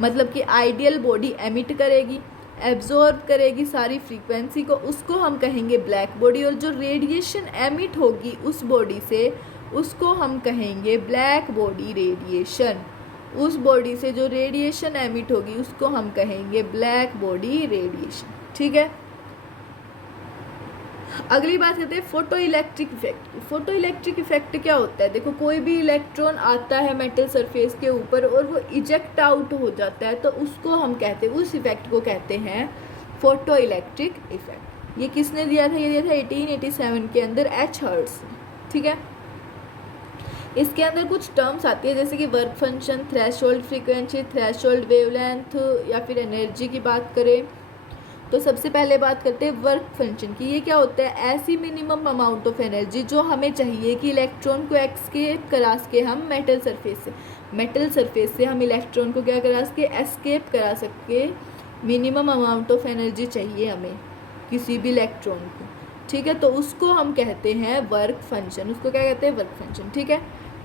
मतलब कि आइडियल बॉडी एमिट करेगी, एब्जॉर्ब करेगी सारी फ्रीक्वेंसी को, उसको हम कहेंगे ब्लैक बॉडी। और जो रेडिएशन एमिट होगी उस बॉडी से उसको हम कहेंगे ब्लैक बॉडी रेडिएशन। उस बॉडी से जो रेडिएशन एमिट होगी उसको हम कहेंगे ब्लैक बॉडी रेडिएशन, ठीक है। अगली बात करते हैं photo electric effect. Photo electric effect क्या होता है, देखो कोई भी इलेक्ट्रॉन आता है मेटल सरफेस के ऊपर और वो इजेक्ट आउट हो जाता है, तो उसको हम कहते हैं, उस इफेक्ट को कहते हैं फोटो इलेक्ट्रिक इफेक्ट। ये किसने दिया था, ये दिया था 1887 के अंदर एच हर्ट्ज, ठीक है। इसके अंदर कुछ टर्म्स आती है जैसे कि work function, threshold frequency, threshold wavelength, या फिर एनर्जी की बात करें तो सबसे पहले बात करते हैं वर्क फंक्शन की। ये क्या होता है, ऐसी मिनिमम अमाउंट ऑफ एनर्जी जो हमें चाहिए कि इलेक्ट्रॉन को एस्केप करा सके हम मेटल सरफेस से हम इलेक्ट्रॉन को क्या करा सके, एस्केप करा सके। मिनिमम अमाउंट ऑफ एनर्जी चाहिए हमें किसी भी इलेक्ट्रॉन को, ठीक है, तो उसको हम कहते हैं वर्क फंक्शन, उसको क्या कहते हैं, वर्क फंक्शन, ठीक है।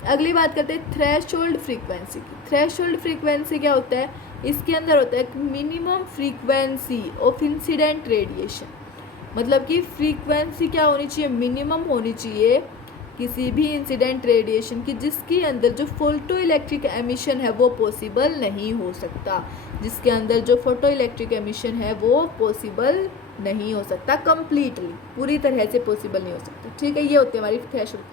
अगली बात करते हैं थ्रेशोल्ड फ्रीक्वेंसी की। थ्रेशोल्ड फ्रीक्वेंसी क्या होता है, इसके अंदर होता है minimum frequency of incident radiation, मतलब कि फ्रीक्वेंसी क्या होनी चाहिए, मिनिमम होनी चाहिए किसी भी इंसिडेंट रेडिएशन की जिसके अंदर जो फोटो इलेक्ट्रिक एमिशन है वो पॉसिबल नहीं हो सकता, जिसके अंदर जो फोटो इलेक्ट्रिक एमिशन है वो पॉसिबल नहीं हो सकता, कंप्लीटली पूरी तरह से पॉसिबल नहीं हो सकता, ठीक है। ये होती है हमारी थ्रेशोल्ड।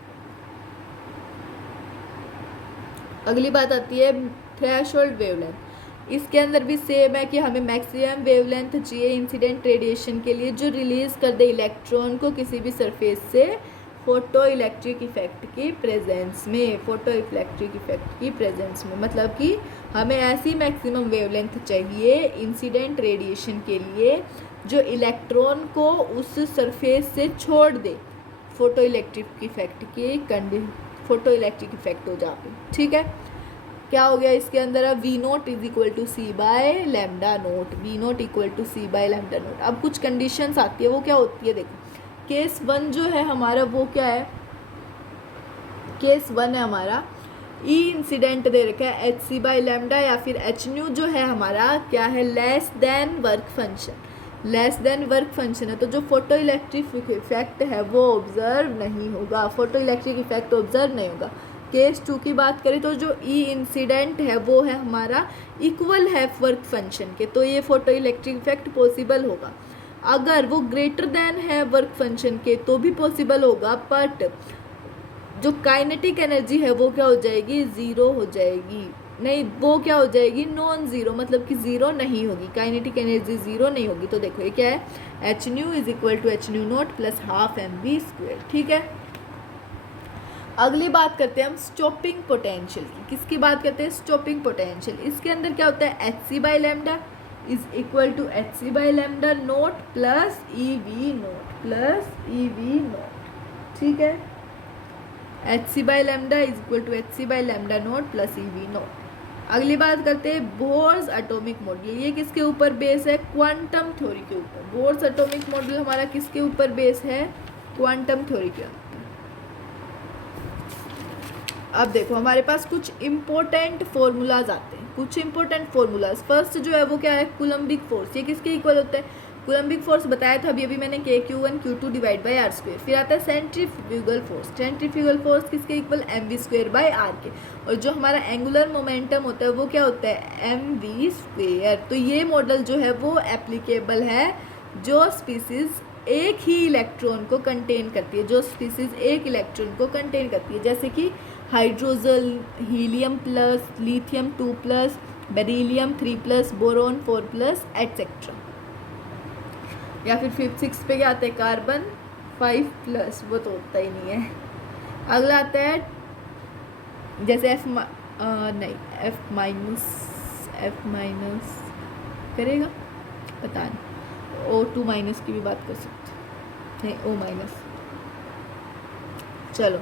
अगली बात आती है थ्रेशोल्ड वेवलेंथ। इसके अंदर भी सेम है कि हमें मैक्सिमम वेवलेंथ चाहिए इंसिडेंट रेडिएशन के लिए जो रिलीज कर दे इलेक्ट्रॉन को किसी भी सरफेस से फोटो इलेक्ट्रिक इफेक्ट की प्रेजेंस में, मतलब कि हमें ऐसी मैक्सिमम वेवलेंथ चाहिए इंसिडेंट रेडिएशन के लिए जो इलेक्ट्रॉन को उस सरफेस से छोड़ दे, फोटो इलेक्ट्रिक इफेक्ट हो जाए, ठीक है। क्या हो गया इसके अंदर, अब V0 is equal to C by lambda naught, अब कुछ कंडीशंस आती है, वो क्या होती है, देखो केस 1 जो है हमारा वो क्या है, केस 1 है हमारा ई इंसिडेंट दे रखा है HC बाय लैम्डा, या फिर एच न्यू जो है हमारा क्या है, लेस देन वर्क फंक्शन है, तो जो फोटो इलेक्ट्रिक इफेक्ट है वो ऑब्जर्व नहीं होगा, केस 2 की बात करें तो जो ई इंसिडेंट है वो है हमारा इक्वल है वर्क फंक्शन के, तो ये फोटो इलेक्ट्रिक इफेक्ट पॉसिबल होगा। अगर वो ग्रेटर देन है वर्क फंक्शन के तो भी पॉसिबल होगा, बट जो काइनेटिक एनर्जी है वो क्या हो जाएगी, ज़ीरो हो जाएगी। नहीं, वो क्या हो जाएगी, नॉन ज़ीरो, मतलब कि ज़ीरो नहीं होगी, काइनेटिक एनर्जी ज़ीरो नहीं होगी। तो देखो ये क्या है, H nu is equal to H nu naught plus half M V square. ठीक है, अगली बात करते हैं हम स्टॉपिंग पोटेंशियल की। किसकी बात करते हैं, स्टॉपिंग पोटेंशियल। इसके अंदर क्या होता है, H C by lambda is equal to H C by lambda naught plus E V naught plus E V naught. ठीक है, H C by lambda is equal to H C by lambda naught plus E V naught. अगली बात करते हैं Bohr's atomic model. ये किसके ऊपर base है, क्वांटम थ्योरी के ऊपर। बोर्स एटॉमिक मॉडल हमारा किसके ऊपर बेस है, क्वांटम थ्योरी के ऊपर। अब देखो हमारे पास कुछ इंपॉर्टेंट फॉर्मूलाज आते हैं, कुछ इंपॉर्टेंट फॉर्मूलाज। फर्स्ट जो है वो क्या है, कूलम्बिक फोर्स। ये किसके इक्वल होता है, कूलम्बिक फोर्स बताया था अभी मैंने, KQ1 Q2 divide by R square. फिर आता है सेंट्रीफ्यूगल फोर्स। सेंट्रीफ्यूगल फोर्स किसके इक्वल, MV square by R K. और जो हमारा एंगुलर मोमेंटम होता है वो क्या होता है, MV स्क्वेयर। तो ये मॉडल जो है वो एप्लीकेबल है जो स्पीसीज एक ही इलेक्ट्रॉन को कंटेन करती है, जो स्पीसीज एक इलेक्ट्रॉन को कंटेन करती है, जैसे कि hydrogen, helium plus, lithium 2+, beryllium 3+, boron 4+, etcetera. या फिर 5th 6th पे क्या आता है, कार्बन 5+, वो तो होता ही नहीं है। अगला आता है जैसे F माइनस करेगा, पता नहीं, O2- की भी बात कर सकते नहीं, O-। चलो,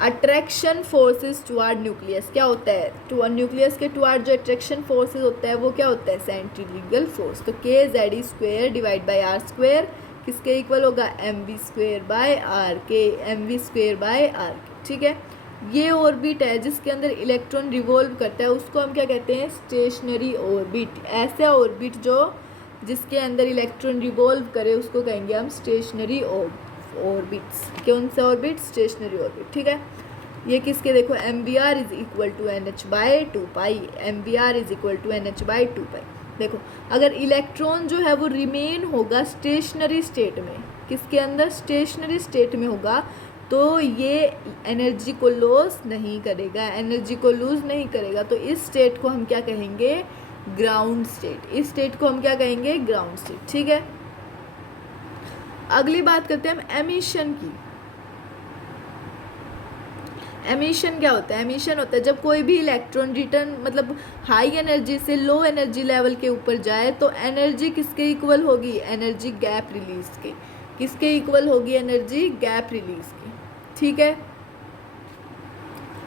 अट्रैक्शन फोर्सेस टुवर्ड न्यूक्लियस क्या होता है, टुवर्ड न्यूक्लियस के टुवर्ड जो अट्रैक्शन फोर्सेस होता है वो क्या होता है, सेंट्रीफ्यूगल फोर्स। तो KZ square divide by R square किसके इक्वल होगा, MV square by R K, MV square by R K. ठीक है, ये ऑर्बिट है जिसके अंदर इलेक्ट्रॉन रिवॉल्व करता है, उसको हम क्या कहते हैं, स्टेशनरी ऑर्बिट। ऐसा ऑर्बिट जो जिसके अंदर इलेक्ट्रॉन रिवॉल्व करे उसको कहेंगे हम स्टेशनरी ऑर्बिट्स। कौन सा ऑर्बिट, स्टेशनरी ऑर्बिट। ठीक है, ये किसके, देखो MVR is equal to NH by 2π, MVR is equal to NH by 2π। देखो अगर इलेक्ट्रॉन जो है वो रिमेन होगा स्टेशनरी स्टेट में, किसके अंदर, स्टेशनरी स्टेट में होगा, तो ये एनर्जी को लॉस नहीं करेगा, एनर्जी को लूज नहीं करेगा। तो इस स्टेट को हम क्या कहेंगे, ग्राउंड स्टेट। इस स्टेट को हम क्या कहेंगे, ग्राउंड स्टेट। ठीक है, अगली बात करते हैं हम एमिशन की। एमिशन क्या होता है, एमिशन होता है जब कोई भी इलेक्ट्रॉन रिटर्न मतलब हाई एनर्जी से लो एनर्जी लेवल के ऊपर जाए तो एनर्जी किसके इक्वल होगी, एनर्जी गैप रिलीज के। किसके इक्वल होगी, एनर्जी गैप रिलीज की। ठीक है,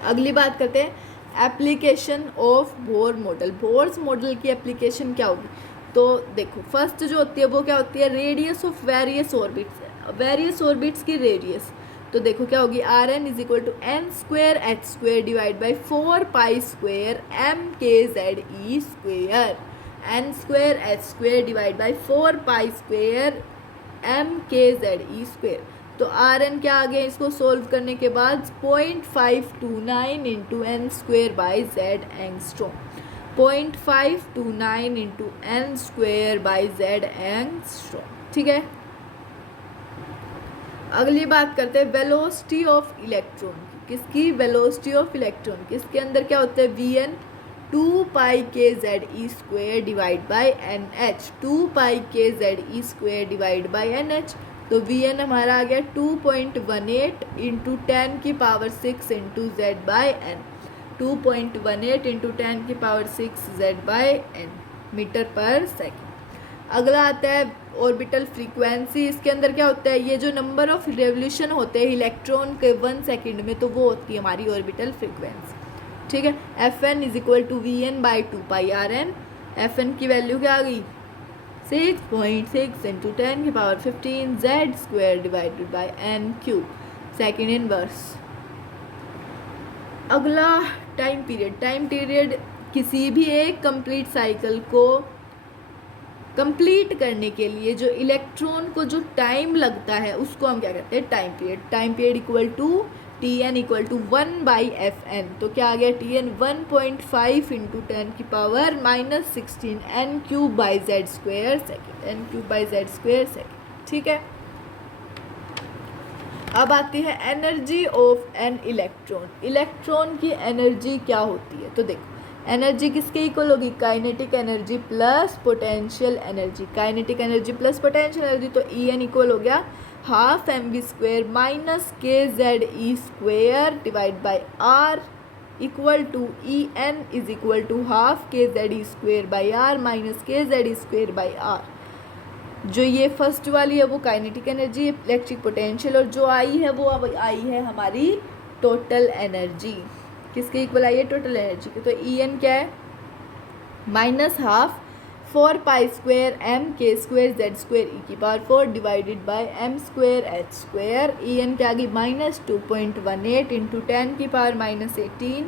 अगली बात करते हैं application of Bohr model. Bohr's model की एप्लीकेशन क्या होगी, तो देखो फर्स्ट जो होती है वो क्या होती है, radius of various orbits. Various orbits की रेडियस, तो देखो क्या होगी, Rn is equal to n square H square divide by 4π square MKZE square. n square H square divide by 4π square MKZE square. तो Rn क्या आ गया, इसको सोल्व करने के बाद 0.529 into N square by Z angstrom. 0.529 into N square by Z angstrom. ठीक है, अगली बात करते हैं वेलोसिटी ऑफ इलेक्ट्रॉन की। किसकी, वेलोसिटी ऑफ इलेक्ट्रॉन की। इसके अंदर क्या होता है, Vn 2πkZe square divide by NH, 2πkZe square divide by NH। तो Vn हमारा आ गया 2.18 इंटू 10 की power 6 into Z by N। 2.18 into 10 की power 6 Z by N metre per second. अगला आता है ऑर्बिटल फ्रीक्वेंसी। इसके अंदर क्या होता है, ये जो नंबर ऑफ रेवोल्यूशन होते हैं इलेक्ट्रॉन के 1 सेकेंड में, तो वो होती है हमारी ऑर्बिटल फ्रीक्वेंसी। ठीक है, Fn is equal to Vn by 2πRn। Fn की वैल्यू क्या आ गई, 6.6 इंटू 10 की power 15 Z square divided by N cube second inverse. अगला टाइम पीरियड। टाइम पीरियड किसी भी एक कंप्लीट साइकिल को कंप्लीट करने के लिए जो इलेक्ट्रॉन को जो टाइम लगता है उसको हम क्या कहते हैं, time period. Time period equal to Tn equal to 1/Fn। तो क्या आ गया Tn 1.5 इंटू 10⁻16 n³/z²। ठीक है। अब आती है energy of an electron. Electron की एनर्जी क्या होती है? तो देखो एनर्जी किसके इक्वल होगी? Kinetic energy plus potential energy. Kinetic energy plus potential energy, तो En इक्वल हो गया half mv² minus kZe² divide by R equal to En is equal to half kZe² by R minus kZe² by R। जो ये first वाली है वो kinetic energy, electric potential, और जो आई है वो अब आई है हमारी टोटल एनर्जी। किसके इक्वल आई है? टोटल एनर्जी के। तो En क्या है? Minus half 4π² mk²z²e⁴ divided by m²h²। En क्या आ गई? -2.18 इंटू 10⁻18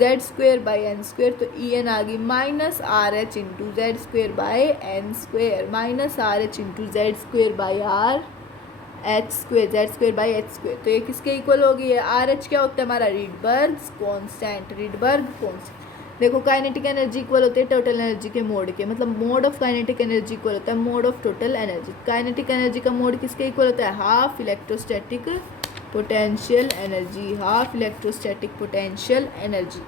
z²/n²। तो En आ गई -RH into z²/n², -RH into z²/r h², तो ये किसके इक्वल होगी? है RH क्या होता है हमारा? रीडबर्ग्स कांस्टेंट। देखो काइनेटिक एनर्जी इक्वल होती है टोटल एनर्जी के मोड के, मतलब mode of kinetic energy equal होता है mode of total energy. Kinetic energy का मोड किसके इक्वल होता है? Half electrostatic potential energy, half electrostatic potential energy,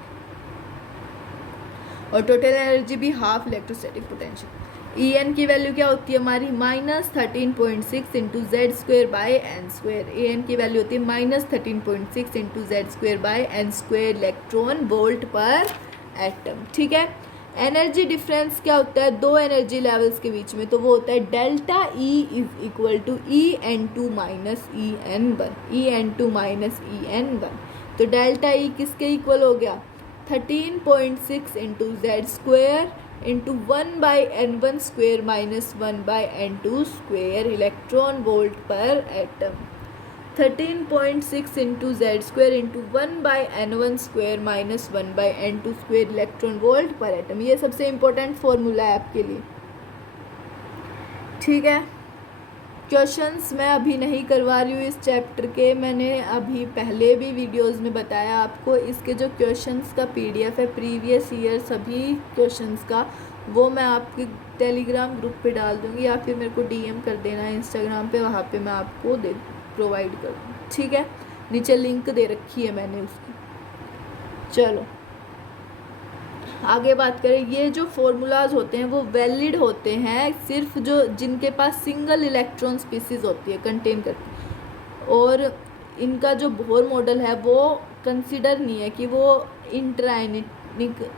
और टोटल एनर्जी भी हाफ इलेक्ट्रोस्टैटिक पोटेंशियल। En की वैल्यू क्या होती है हमारी? -13.6 इंटू z²/n²। En की वैल्यू होती है -13.6 into z²/n² electron volt per atom. ठीक है। एनर्जी डिफरेंस क्या होता है दो एनर्जी लेवल्स के बीच में? तो वो होता है delta E is equal to En2 minus En1, En2 minus En1। तो डेल्टा E किसके इक्वल हो गया? 13.6 into z² into 1/n1² minus 1/n2² electron volt per atom. 13.6 into z² into 1/n1² minus 1/n2² electron volt per atom. ये सबसे important formula है आपके लिए। ठीक है। क्वेश्चंस मैं अभी नहीं करवा रही हूँ इस चैप्टर के, मैंने अभी पहले भी वीडियोस में बताया आपको। इसके जो क्वेश्चंस का PDF है प्रीवियस ईयर सभी क्वेश्चंस का, वो मैं आपके टेलीग्राम ग्रुप पे डाल दूँगी, या फिर मेरे को DM कर देना है इंस्टाग्राम पे, वहाँ पे मैं आपको प्रोवाइड कर दूँ। ठीक है। नीचे लिंक दे रखी है मैंने उसकी। चलो आगे बात करें। ये जो फॉर्मूलाज होते हैं वो वैलिड होते हैं सिर्फ जो जिनके पास सिंगल इलेक्ट्रॉन स्पीसीज होती है कंटेन करती है, और इनका जो बोर मॉडल है वो कंसिडर नहीं है कि वो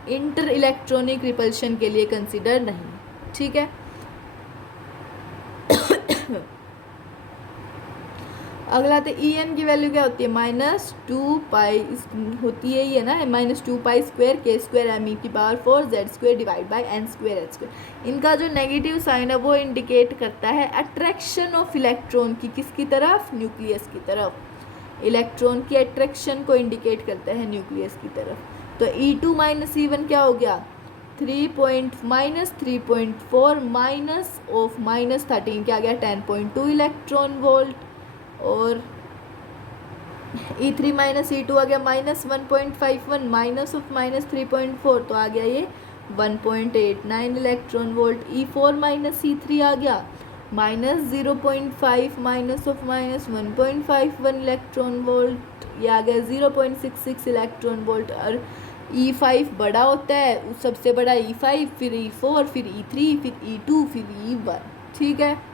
इंटर इलेक्ट्रॉनिक रिपल्शन के लिए कंसिडर नहीं। ठीक है। अगला तो En की वैल्यू क्या होती है? -2π होती है, ये ना -2π² k² me⁴ z² divide by n²h²। इनका जो नेगेटिव साइन है वो इंडिकेट करता है अट्रैक्शन ऑफ इलेक्ट्रॉन की किसकी तरफ? न्यूक्लियस की तरफ। इलेक्ट्रॉन की अट्रैक्शन को इंडिकेट करता है न्यूक्लियस की तरफ। तो E2 माइनस E1 क्या हो गया? -3.4 माइनस ऑफ -13 क्या आ गया? 10.2 इलेक्ट्रॉन वोल्ट, और E3 माइनस E2 आ गया -1.51 माइनस ऑफ -3.4, तो आ गया ये 1.89 electron volt. E4 minus E3 आ गया -0.5 माइनस ऑफ -1.51 इलेक्ट्रॉन वोल्ट, ये आ गया 0.66 इलेक्ट्रॉन वोल्ट। और E5 बड़ा होता है, सबसे बड़ा E5, फिर E4, फिर E3, फिर E2, फिर E1। ठीक है।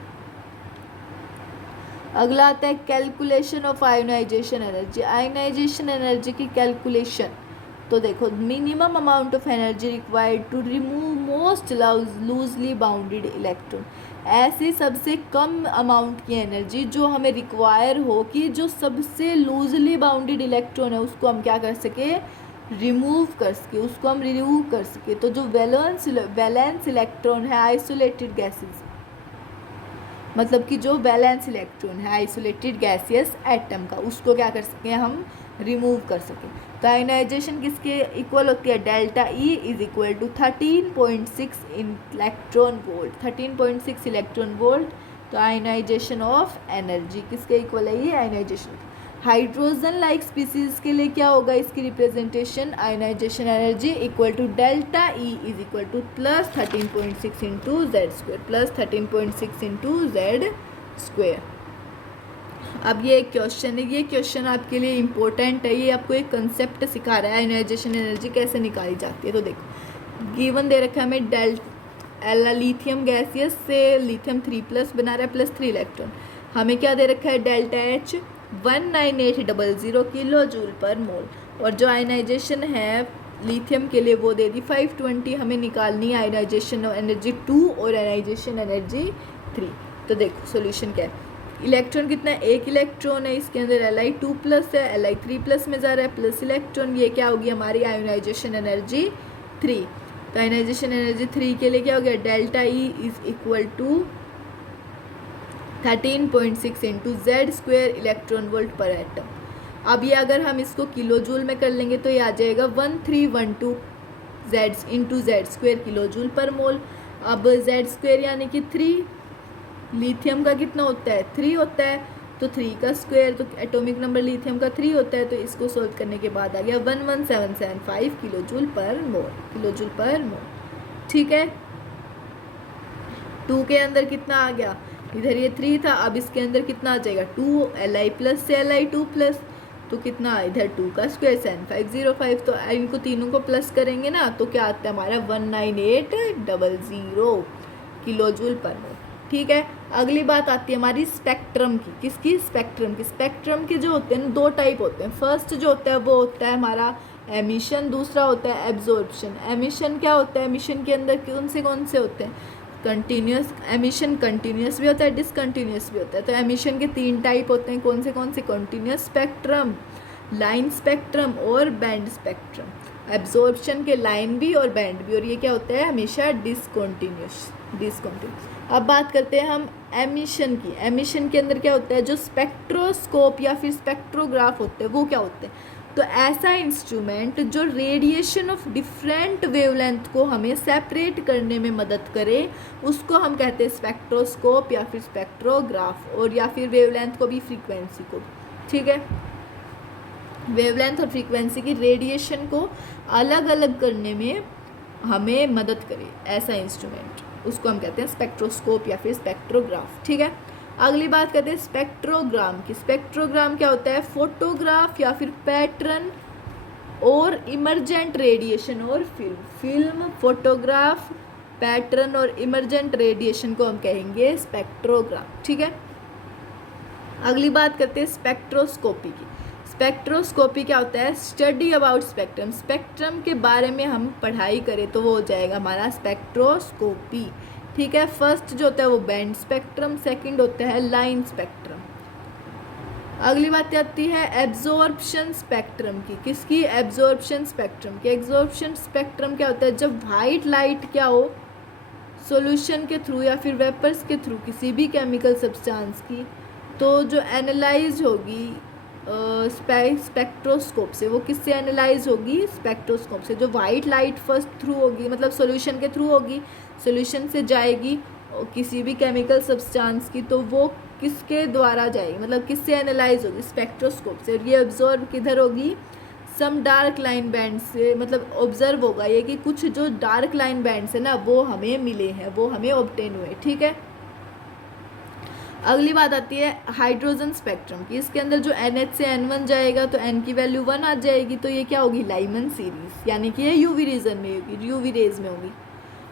अगला आता है calculation of ionisation energy. Ionisation energy की कैलकुलेशन, तो देखो minimum amount of energy required to remove most loosely bounded electron. ऐसी सबसे कम अमाउंट की एनर्जी जो हमें रिक्वायर हो कि जो सबसे लूजली बाउंडेड इलेक्ट्रॉन है उसको हम क्या कर सके? रिमूव कर सके, उसको हम रिमूव कर सके। तो जो वैलेंस इलेक्ट्रॉन है आइसोलेटेड गैसेस, मतलब कि जो वैलेंस इलेक्ट्रॉन है आइसोलेटेड गैसियस एटम का, उसको क्या कर सकें हम? रिमूव कर सकें। तो आयोनाइजेशन किसके इक्वल होती है? Delta E is equal to 13.6 electron volt, 13.6 electron volt. तो आयोनाइजेशन ऑफ एनर्जी किसके इक्वल है? ये आयोनाइजेशन। हाइड्रोजन लाइक स्पीसीज के लिए क्या होगा इसकी representation, ionisation energy equal to delta E is equal to plus 13.6 into Z square, plus 13.6 into Z square. अब ये एक क्वेश्चन है, ये क्वेश्चन आपके लिए इम्पोर्टेंट है, ये आपको एक कंसेप्ट सिखा रहा है आयोनाइजेशन एनर्जी कैसे निकाली जाती है। तो देखो गिवन दे रखा है हमें लिथियम गैसियस से लिथियम 3+ बना रहा है प्लस 3 इलेक्ट्रॉन। हमें क्या दे रखा है delta H 19800 kilo joule per मोल, और जो आयनाइजेशन है लिथियम के लिए वो दे दी 520। हमें निकालनी है आयनाइजेशन एनर्जी 2 और आयनाइजेशन एनर्जी 3। तो देखो सॉल्यूशन क्या है, इलेक्ट्रॉन कितना है, एक इलेक्ट्रॉन है, इसके अंदर Li2+ है, Li3+ में जा रहा है प्लस इलेक्ट्रॉन, ये क्या होगी हमारी आयोनाइजेशन एनर्जी 3। तो आयोनाइजेशन एनर्जी 3 के लिए क्या हो गया, delta E is equal to 13.6 into Z square electron volt per atom. अब ये अगर हम इसको किलो जूल में कर लेंगे तो ये आ जाएगा 1312 Z into Z square kilo joule per mole. अब जेड स्क्वेयर यानी कि 3, लिथियम का कितना होता है 3 होता है, तो 3 का स्क्वायर, तो एटॉमिक नंबर लिथियम का 3 होता है, तो इसको सोल्व करने के बाद आ गया 11775 किलो जूल पर मोल, किलो जूल पर मोल। ठीक है, 2 के अंदर कितना आ गया, इधर ये 3 था, अब इसके अंदर कितना आ जाएगा 2, Li+ से Li2+, तो कितना इधर 2 का स्क्वायर 7505, तो इनको तीनों को प्लस करेंगे ना तो क्या आता है हमारा 19800 किलो जूल पर मोल। ठीक है, अगली बात आती है हमारी स्पेक्ट्रम की, किसकी, स्पेक्ट्रम की। स्पेक्ट्रम के जो होते हैं ना 2 टाइप होते हैं, फर्स्ट जो होता है वो होता है हमारा एमिशन, दूसरा होता है एब्जॉर्प्शन। एमिशन क्या होता है, एमिशन के अंदर कौन से होते हैं, कंटिन्यूस एमिशन, कंटिन्यूस भी होता है, डिसकंटिन्यूस भी होता है। तो एमिशन के 3 टाइप होते हैं, कौन से कंटिन्यूस स्पेक्ट्रम, लाइन स्पेक्ट्रम और बैंड स्पेक्ट्रम। एब्जॉर्प्शन के लाइन भी और बैंड भी, और ये क्या होता है हमेशा डिसकंटिन्यूस। अब बात करते हैं हम एमिशन की। एमिशन के अंदर क्या होता है, जो स्पेक्ट्रोस्कोप या फिर स्पेक्ट्रोग्राफ होते हैं वो क्या होते हैं, तो ऐसा इंस्ट्रूमेंट जो रेडिएशन ऑफ डिफरेंट वेवलेंथ को हमें सेपरेट करने में मदद करे उसको हम कहते हैं स्पेक्ट्रोस्कोप या फिर स्पेक्ट्रोग्राफ, और या फिर वेवलेंथ को भी फ्रीक्वेंसी को। ठीक है, वेवलेंथ और फ्रीक्वेंसी की रेडिएशन को अलग अलग करने में हमें मदद करे ऐसा इंस्ट्रूमेंट, उसको हम कहते हैं स्पेक्ट्रोस्कोप या फिर स्पेक्ट्रोग्राफ। ठीक है, अगली बात करते हैं स्पेक्ट्रोग्राम की। स्पेक्ट्रोग्राम क्या होता है, फोटोग्राफ या फिर पैटर्न और इमर्जेंट रेडिएशन और फिल्म, फोटोग्राफ, पैटर्न और इमर्जेंट रेडिएशन को हम कहेंगे स्पेक्ट्रोग्राम। ठीक है, अगली बात करते हैं स्पेक्ट्रोस्कोपी की। स्पेक्ट्रोस्कोपी क्या होता है, स्टडी अबाउट स्पेक्ट्रम, स्पेक्ट्रम के बारे में हम पढ़ाई करें तो वो हो जाएगा हमारा स्पेक्ट्रोस्कोपी। ठीक है, फर्स्ट जो होता है वो बैंड स्पेक्ट्रम, सेकंड होता है लाइन स्पेक्ट्रम। अगली बात आती है एब्जॉर्प्शन स्पेक्ट्रम की। किसकी, एब्जॉर्प्शन स्पेक्ट्रम की। एब्जॉर्प्शन स्पेक्ट्रम क्या होता है, जब वाइट लाइट क्या हो सॉल्यूशन के थ्रू या फिर वेपर्स के थ्रू किसी भी केमिकल सब्सटेंस की, तो जो एनालाइज होगी स्पेक्ट्रोस्कोप से, वो किससे एनालाइज होगी, स्पेक्ट्रोस्कोप से। जो वाइट लाइट फर्स्ट थ्रू होगी मतलब सॉल्यूशन के थ्रू होगी, सॉल्यूशन से जाएगी किसी भी केमिकल सब्सटेंस की, तो वो किसके द्वारा जाएगी, मतलब किससे एनालाइज होगी, स्पेक्ट्रोस्कोप से। और ये ऑब्जर्व किधर होगी, सम डार्क लाइन बैंड से, मतलब ऑब्जर्व होगा ये कि कुछ जो डार्क लाइन बैंड्स है ना वो हमें मिले हैं, वो हमें ऑब्टेन हुए। ठीक है, अगली बात आती है हाइड्रोजन स्पेक्ट्रम की। इसके अंदर जो NH से N1 जाएगा तो N की वैल्यू 1 आ जाएगी, तो ये क्या होगी, लाइमन सीरीज, यानी कि ये यूवी रीजन में होगी, यूवी रेज में होगी।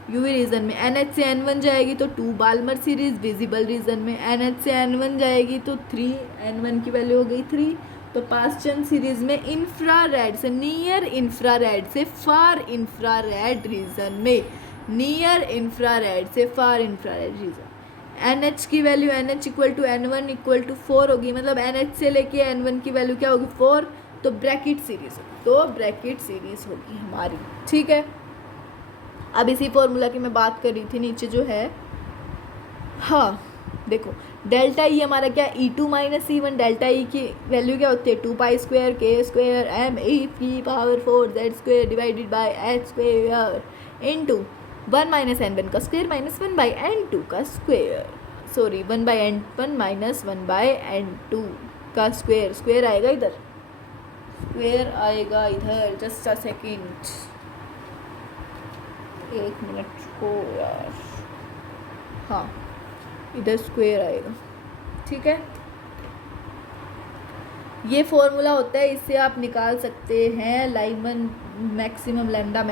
यूवी रीजन में NH से N1 जाएगी तो 2 बाल्मर सीरीज, विजिबल रीजन में NH से N1 जाएगी तो 3, N1 की वैल्यू हो गई 3। तो पास्चन सीरीज में इंफ्रारेड से नियर इंफ्रारेड से फार इंफ्रारेड रीजन में, नियर इंफ्रारेड से फार इंफ्रारेड रीजन। NH की value NH equal to N1 equal to 4 होगी, मतलब NH से लेके N1 की वैल्यू क्या होगी 4, तो ब्रैकेट सीरीज होगी, तो ब्रैकेट सीरीज होगी हमारी। ठीक है, अब इसी फॉर्मूला की मैं बात कर रही थी, नीचे जो है, हाँ देखो डेल्टा ई हमारा क्या, E2 - E1, डेल्टा ई की वैल्यू क्या होती है 2π² k² m⁴z² divided by h² into 1 - n1 का स्क्वायर माइनस 1/n2 का स्क्वायर, सॉरी 1/n1 - 1/n2 का स्क्वायर, स्क्वायर आएगा इधर, स्क्वायर आएगा इधर, जस्ट अ सेकेंड, 1 मिनट को यार, हाँ इधर स्क्वायर आएगा, ठीक है। ये फॉर्मूला होता है, इससे आप निकाल सकते हैं लाइमन मैक्सिमम लैम्डा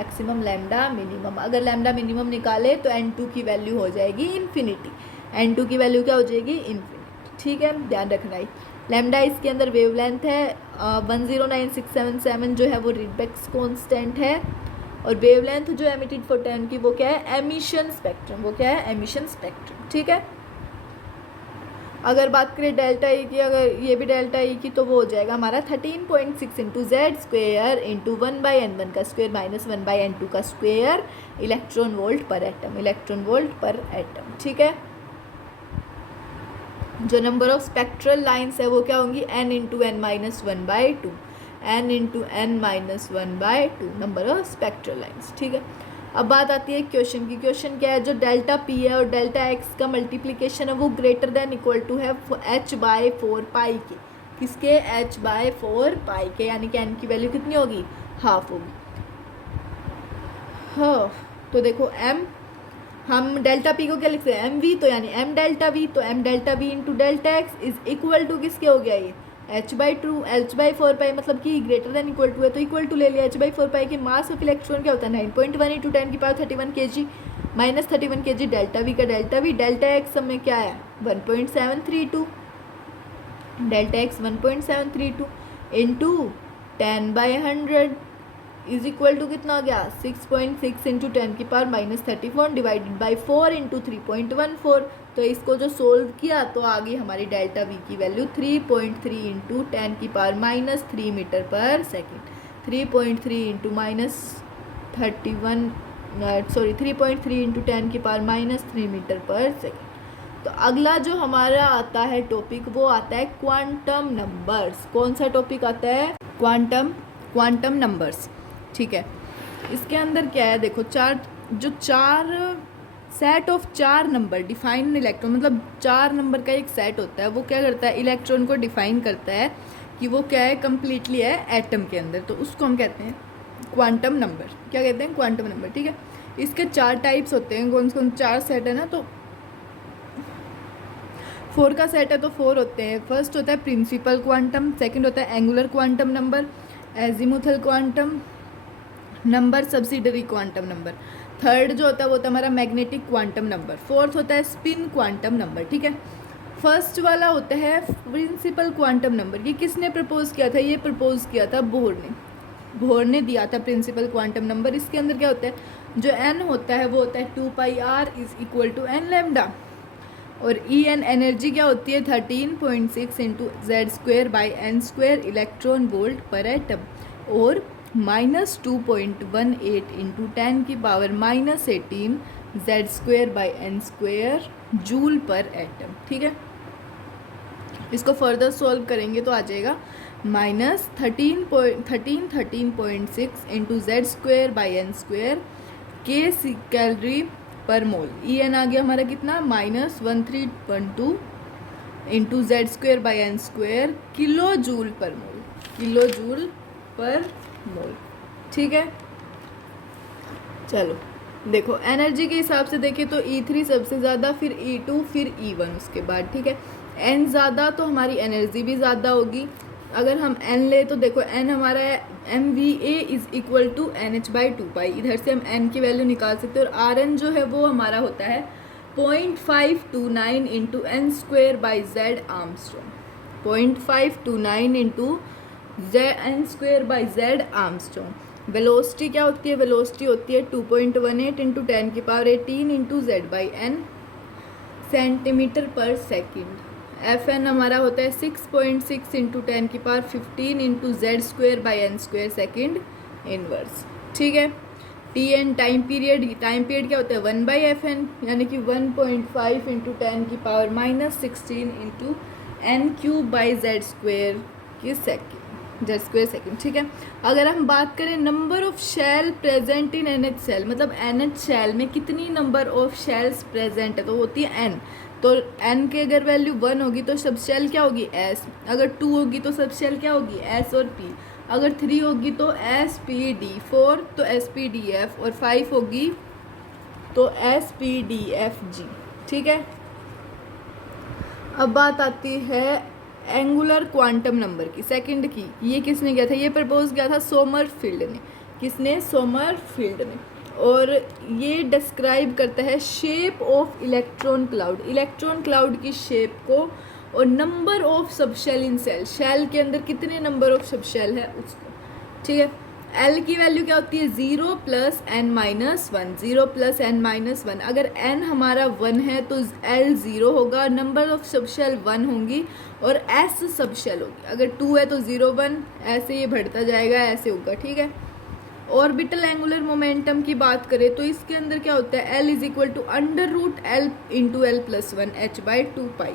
मिनिमम। अगर लैम्डा मिनिमम निकाले तो n2 की वैल्यू हो जाएगी इन्फिनिटी, n2 की वैल्यू क्या हो जाएगी इन्फिनिटी, ठीक है, ध्यान रखना ही। लैम्डा इसके अंदर वेवलेंथ है, 109677 जो है वो रिडबेक्स कांस्टेंट है, और वेवलेंथ जो एमिटेड फोटोन की वो क्या है, एमिशन स्पेक्ट्रम, वो क्या है, एमिशन स्पेक्ट्रम, ठीक है। अगर बात करें डेल्टा ई की, अगर ये भी डेल्टा ई की, तो वो हो जाएगा हमारा 13.6 into Z square into 1/n1 का स्क्वेयर माइनस 1/n2 का square electron volt per atom, electron volt per atom, ठीक है। जो नंबर ऑफ स्पेक्ट्रल लाइन्स है वो क्या होंगी, n into n minus 1/2, n into n minus 1/2 number of spectral lines, ठीक है। अब बात आती है क्वेश्चन की। क्वेश्चन क्या है, जो डेल्टा पी है और डेल्टा एक्स का मल्टीप्लिकेशन है वो ग्रेटर देन इक्वल टू है h/4 पाई के, किसके, h/4 पाई के, यानी कि n की वैल्यू कितनी होगी, हाफ होगी। हाँ तो देखो m, हम डेल्टा पी को क्या लिखते हैं, एम वी, तो यानी m डेल्टा वी, तो m delta V into delta X is equal to किसके हो गया, ये h/4 पाई, मतलब कि ग्रेटर देन इक्वल टू है तो इक्वल टू ले लिया। h/4 पाई की मास ऑफ इलेक्ट्रॉन क्या होता है, 9.1 इंटू 10 की power 31 kg minus 31 kg delta V का डेल्टा वी, डेल्टा एक्स में क्या है 1.732, delta X 1.732 into 10/100 is equal to कितना हो गया, 6.6 इंटू 10 की power minus 34 divided by 4 into 3.14। तो इसको जो सोल्व किया तो आ गई हमारी डेल्टा वी की वैल्यू 3.3 इंटू 10 की power minus 3 metre per second, 3.3 into minus 3.3 into 10 की power minus 3 metre per second. तो अगला जो हमारा आता है टॉपिक वो आता है क्वांटम नंबर्स। कौन सा टॉपिक आता है, क्वांटम नंबर्स, ठीक है। इसके अंदर क्या है, देखो चार set of 4 number define electron, मतलब 4 नंबर का एक सेट होता है, वो क्या करता है, इलेक्ट्रॉन को डिफाइन करता है कि वो क्या है, कम्प्लीटली है एटम के अंदर, तो उसको हम कहते हैं क्वांटम नंबर। क्या कहते हैं, क्वांटम नंबर, ठीक है। इसके 4 टाइप्स होते हैं, कौन कौन 4 सेट है ना, तो 4 का सेट है तो 4 होते हैं। फर्स्ट होता है प्रिंसिपल क्वांटम, सेकंड होता है angular quantum number, azimuthal quantum number, subsidiary quantum number. Third जो होता है वो होता है हमारा मैग्नेटिक क्वांटम नंबर। फोर्थ होता है स्पिन क्वांटम नंबर, ठीक है। फर्स्ट वाला होता है प्रिंसिपल क्वांटम नंबर। ये किसने प्रपोज किया था, ये प्रपोज किया था बोहर ने दिया था प्रिंसिपल क्वांटम नंबर। इसके अंदर क्या होता है, जो n होता है वो होता है 2πr is equal to n lambda, और En एनर्जी क्या होती है 13.6 into Z²/n² electron volt per atom, और -2.18 इंटू 10 की पावर -18 Z²/n² जूल पर एटम, ठीक है। इसको फर्दर सॉल्व करेंगे तो आ जाएगा -13.6 इंटू Z²/n² के कैलोरी पर मोल। En आ गया हमारा कितना, -1312 into Z²/n² kilo joule per मोल, किलो जूल पर मोल, ठीक है। चलो देखो एनर्जी के हिसाब से देखें तो E3 सबसे ज़्यादा, फिर E2, फिर E1 उसके बाद, ठीक है। N ज़्यादा तो हमारी एनर्जी भी ज़्यादा होगी। अगर हम N ले तो देखो N हमारा है MVA is equal to NH/2 pi, इधर से हम N की वैल्यू निकाल सकते हैं। और Rn जो है वो हमारा होता है 0.529 into n²/z Armstrong, 0.529 into n²/z Armstrong. Velocity क्या होती है, वेलोसिटी होती है 2.18 इंटू 10 की पावर 18 इंटू Z/n सेंटीमीटर पर सेकेंड। Fn हमारा होता है 6.6 इंटू 10 की power 15 into Z²/n² second inverse, ठीक है। Tn टाइम पीरियड क्या होता है 1/Fn, यानी कि 1.5 इंटू 10 की पावर -16 इंटू n³ की सेकेंड Z² सेकेंड, ठीक है। अगर हम बात करें number of shell present in NH shell, मतलब NH शेल में कितनी नंबर ऑफ शेल्स प्रेजेंट है, तो होती है n। तो n की अगर वैल्यू 1 होगी तो सब शेल क्या होगी s, अगर 2 होगी तो सब शेल क्या होगी s और p, अगर 3 होगी तो s p d, 4 तो s p d f और 5 होगी तो s p d f g। ठीक है, अब बात आती है एंगुलर क्वांटम नंबर की, सेकंड की। ये किसने किया था, ये प्रपोज किया था सोमरफील्ड ने। किसने, सोमरफील्ड ने। और ये डिस्क्राइब करता है shape of electron cloud, electron cloud की शेप को, और number of subshell in shell, shell के अंदर कितने नंबर ऑफ सबशेल है उसको। ठीक है, एल की वैल्यू क्या होती है 0 + n-1, 0 + n-1। अगर n हमारा 1 है तो एल 0 होगा, नंबर ऑफ सबशेल 1 होंगी और s सबशेल होगी। अगर 2 है तो 0 1, ऐसे ये बढ़ता जाएगा, ऐसे होगा। ठीक है, ऑर्बिटल एंगुलर मोमेंटम की बात करें तो इसके अंदर क्या होता है, L = √L × L+1 h/2π।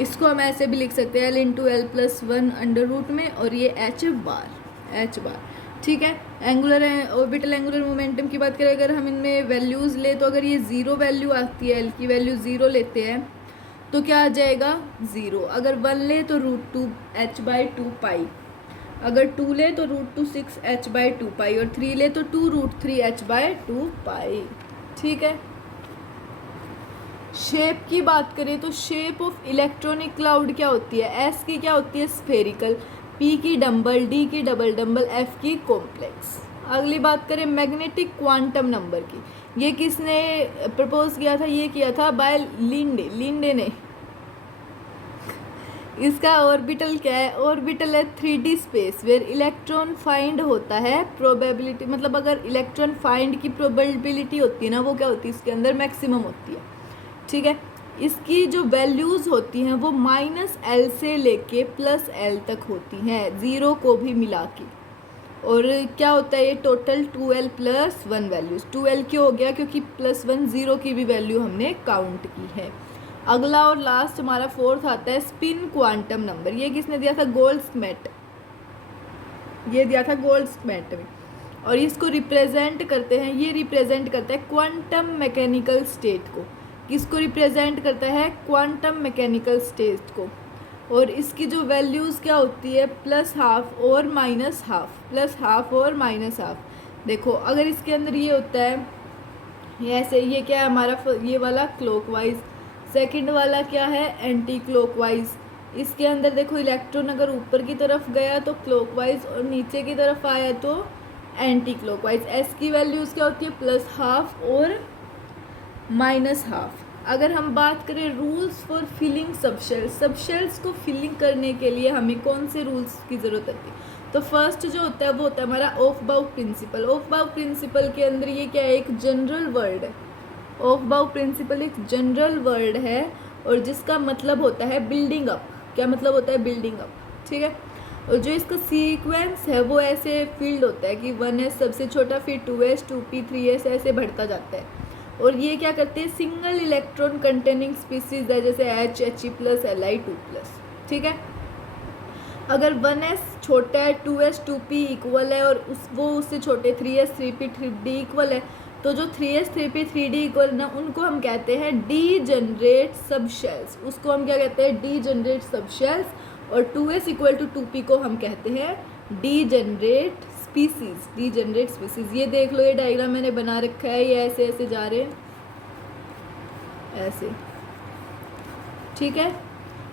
इसको हम ऐसे भी लिख सकते हैं L × L+1 अंडर रूट में, और ये h बार। ठीक है, एंगुलर ऑर्बिटल एंगुलर मोमेंटम की बात करें, अगर हम इनमें वैल्यूज़ ले तो अगर ये 0 वैल्यू आती है, L की वैल्यू 0 लेते हैं तो क्या आ जाएगा 0। अगर 1 ले तो √2 h/2π, अगर 2 ले तो √2 6 h/2π, और 3 ले तो 2 √3 h/2π। ठीक है, शेप की बात करें तो शेप ऑफ इलेक्ट्रॉनिक क्लाउड क्या होती है, एस की क्या होती है स्फेरिकल, पी की डम्बल, डी की डबल डम्बल, एफ की कॉम्प्लेक्स। अगली बात करें मैग्नेटिक क्वांटम नंबर की, ये किसने प्रपोज किया था, ये किया था बाय लिंडे ने। इसका ऑर्बिटल क्या है, ऑर्बिटल है 3D space where electron find होता है, प्रोबेबिलिटी मतलब अगर इलेक्ट्रॉन फाइंड की प्रोबेबिलिटी होती है ना, वो क्या होती है इसके अंदर मैक्सिमम होती है। ठीक है, इसकी जो वैल्यूज़ होती हैं वो -L से लेके +L तक होती हैं, 0 को भी मिला के। और क्या होता है ये टोटल 2L + 1 वैल्यूज़, 2L क्यों हो गया, क्योंकि +1 0 की भी वैल्यू हमने काउंट की है। अगला और लास्ट हमारा 4th आता है स्पिन क्वांटम नंबर। ये किसने दिया था, गोल्डस्मिथ, ये दिया था गोल्डस्मिथ में। और इसको रिप्रेजेंट करते हैं, ये रिप्रेजेंट करता है क्वांटम मैकेनिकल स्टेट को। किसको रिप्रेजेंट करता है, क्वांटम मैकेनिकल स्टेट को। और इसकी जो वैल्यूज़ क्या होती है +½ और -½ +½ और -½ देखो अगर इसके अंदर ये होता है ये ऐसे, ये क्या है हमारा, ये वाला क्लॉकवाइज, सेकंड वाला क्या है एंटी क्लॉकवाइज। इसके अंदर देखो इलेक्ट्रॉन अगर ऊपर की तरफ गया तो क्लॉकवाइज, और नीचे की तरफ आया तो एंटी क्लॉकवाइज। एस की वैल्यूज़ क्या होती है +½ और -½ अगर हम बात करें rules for filling subshells, subshells को फिलिंग करने के लिए हमें कौन से रूल्स की ज़रूरत होती है, तो फर्स्ट जो होता है वो होता है हमारा ऑफ बाउ प्रिंसिपल। ऑफ बाउ प्रिंसिपल के अंदर ये क्या है, एक जनरल वर्ड है। ऑफ बाउ प्रिंसिपल एक जनरल वर्ड है और जिसका मतलब होता है बिल्डिंग अप। क्या मतलब होता है, बिल्डिंग अप। ठीक है, और जो इसका सीक्वेंस है वो ऐसे फील्ड होता है कि 1s सबसे छोटा, फिर 2s 2p 3s ऐसे बढ़ता जाता है। और ये क्या करते हैं, सिंगल इलेक्ट्रॉन कंटेनिंग स्पीसीज है, जैसे H He+, Li2+। ठीक है, अगर 1s छोटा है, 2s 2p इक्वल है और वो उससे छोटे 3s 3p 3d इक्वल है, तो जो 3s 3p 3d इक्वल ना, उनको हम कहते हैं डीजनरेट सबशेल्स। उसको हम क्या कहते हैं, डीजनरेट सबशेल्स। और 2s = 2p को हम कहते हैं डीजनरेट स्पीसीज, डीजनरेट स्पीसीज। ये देख लो, ये डायग्राम मैंने बना रखा है, ये ऐसे ऐसे जा रहे हैं ऐसे। ठीक है,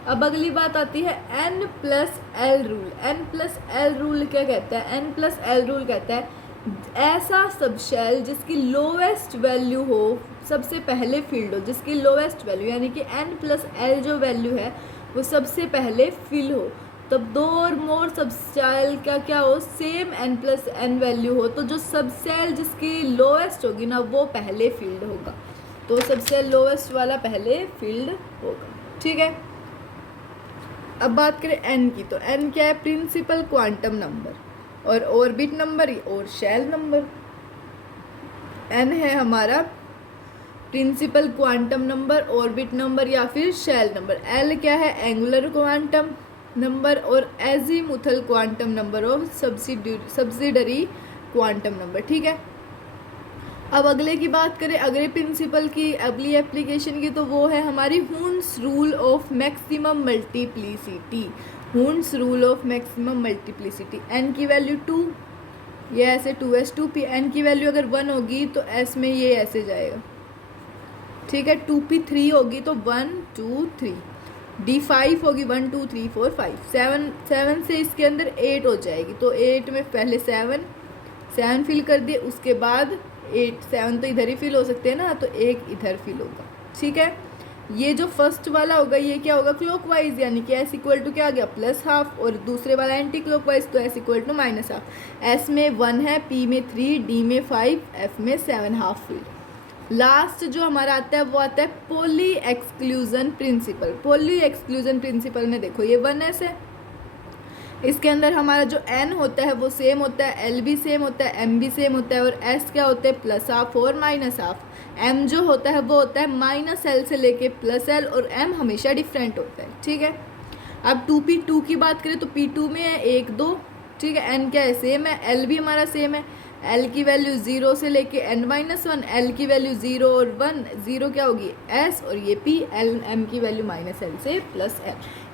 अब अगली बात आती है N+L रूल। N+L रूल क्या कहता है, N+L रूल कहता है ऐसा सबशेल जिसकी लोवेस्ट वैल्यू हो, सबसे पहले फील्ड हो, जिसकी लोवेस्ट वैल्यू यानी कि N+L जो वैल्यू है वो सबसे पहले फिल हो। तब 2 और मोर सबसेल का क्या हो, सेम N+N वैल्यू हो, तो जो सबसेल जिसकी लोवेस्ट होगी ना वो पहले फील्ड होगा, तो सबसेल लोवेस्ट वाला पहले फील्ड होगा। ठीक है, अब बात करें N की, तो N क्या है, प्रिंसिपल क्वांटम नंबर और ऑर्बिट नंबर और शेल नंबर। N है हमारा principal quantum number, orbit number या फिर शेल नंबर। L क्या है, एंगुलर क्वांटम नंबर और एजीमुथल क्वांटम नंबर और सब्सिडरी क्वांटम नंबर। ठीक है, अब अगले की बात करें, अगले प्रिंसिपल की, अगली एप्लीकेशन की, तो वो है हमारी Hund's rule of maximum multiplicity. Hund's rule of maximum multiplicity, N की वैल्यू 2, ये ऐसे 2s 2p, एन की वैल्यू अगर 1 होगी तो एस में ये ऐसे जाएगा, ठीक है। 2p 3 होगी तो 1 2 3, डी 5 होगी 1 2 3 4 5, 7 से इसके अंदर 8 हो जाएगी, तो 8 में पहले 7 फिल कर दिए, उसके बाद 8, 7 तो इधर ही फिल हो सकते हैं ना, तो एक इधर फिल होगा, ठीक है। ये जो फर्स्ट वाला होगा ये क्या होगा, क्लॉकवाइज, यानी कि एस इक्वल टू क्या आ गया, +½ और दूसरे वाला एंटी क्लॉकवाइज, तो एस इक्वल टू -½ एस में 1 है, पी में 3, डी में 5, एफ में 7½ फिल। लास्ट जो हमारा आता है वो आता है poly exclusion principle. Poly exclusion principle में देखो ये 1s है, इसके अंदर हमारा जो n होता है वो सेम होता है, l भी सेम होता है, m भी सेम होता है, और s क्या होते हैं +½ और -½ m जो होता है वो होता है -l से लेके +l, और m हमेशा डिफरेंट होता है, ठीक है। अब 2p2 की बात करें तो p2 में है 1 2, ठीक है। n क्या है, सेम है, l भी हमारा सेम है, l की वैल्यू 0 से लेके n-1, l की वैल्यू 0 और 1, 0 क्या होगी s, और ये p, l m की वैल्यू -l से +l।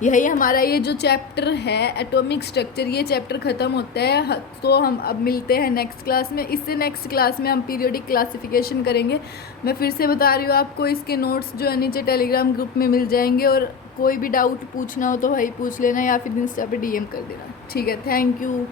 यही हमारा ये जो चैप्टर है एटॉमिक स्ट्रक्चर, ये चैप्टर ख़त्म होता है। तो हम अब मिलते हैं नेक्स्ट क्लास में। इससे नेक्स्ट क्लास में हम पीरियोडिक क्लासिफिकेशन करेंगे। मैं फिर से बता रही हूँ आपको, इसके नोट्स जो है नीचे टेलीग्राम ग्रुप में मिल जाएंगे, और कोई भी डाउट पूछना हो तो भाई पूछ लेना, या फिर इंस्टा पे DM कर देना, ठीक है। Thank you.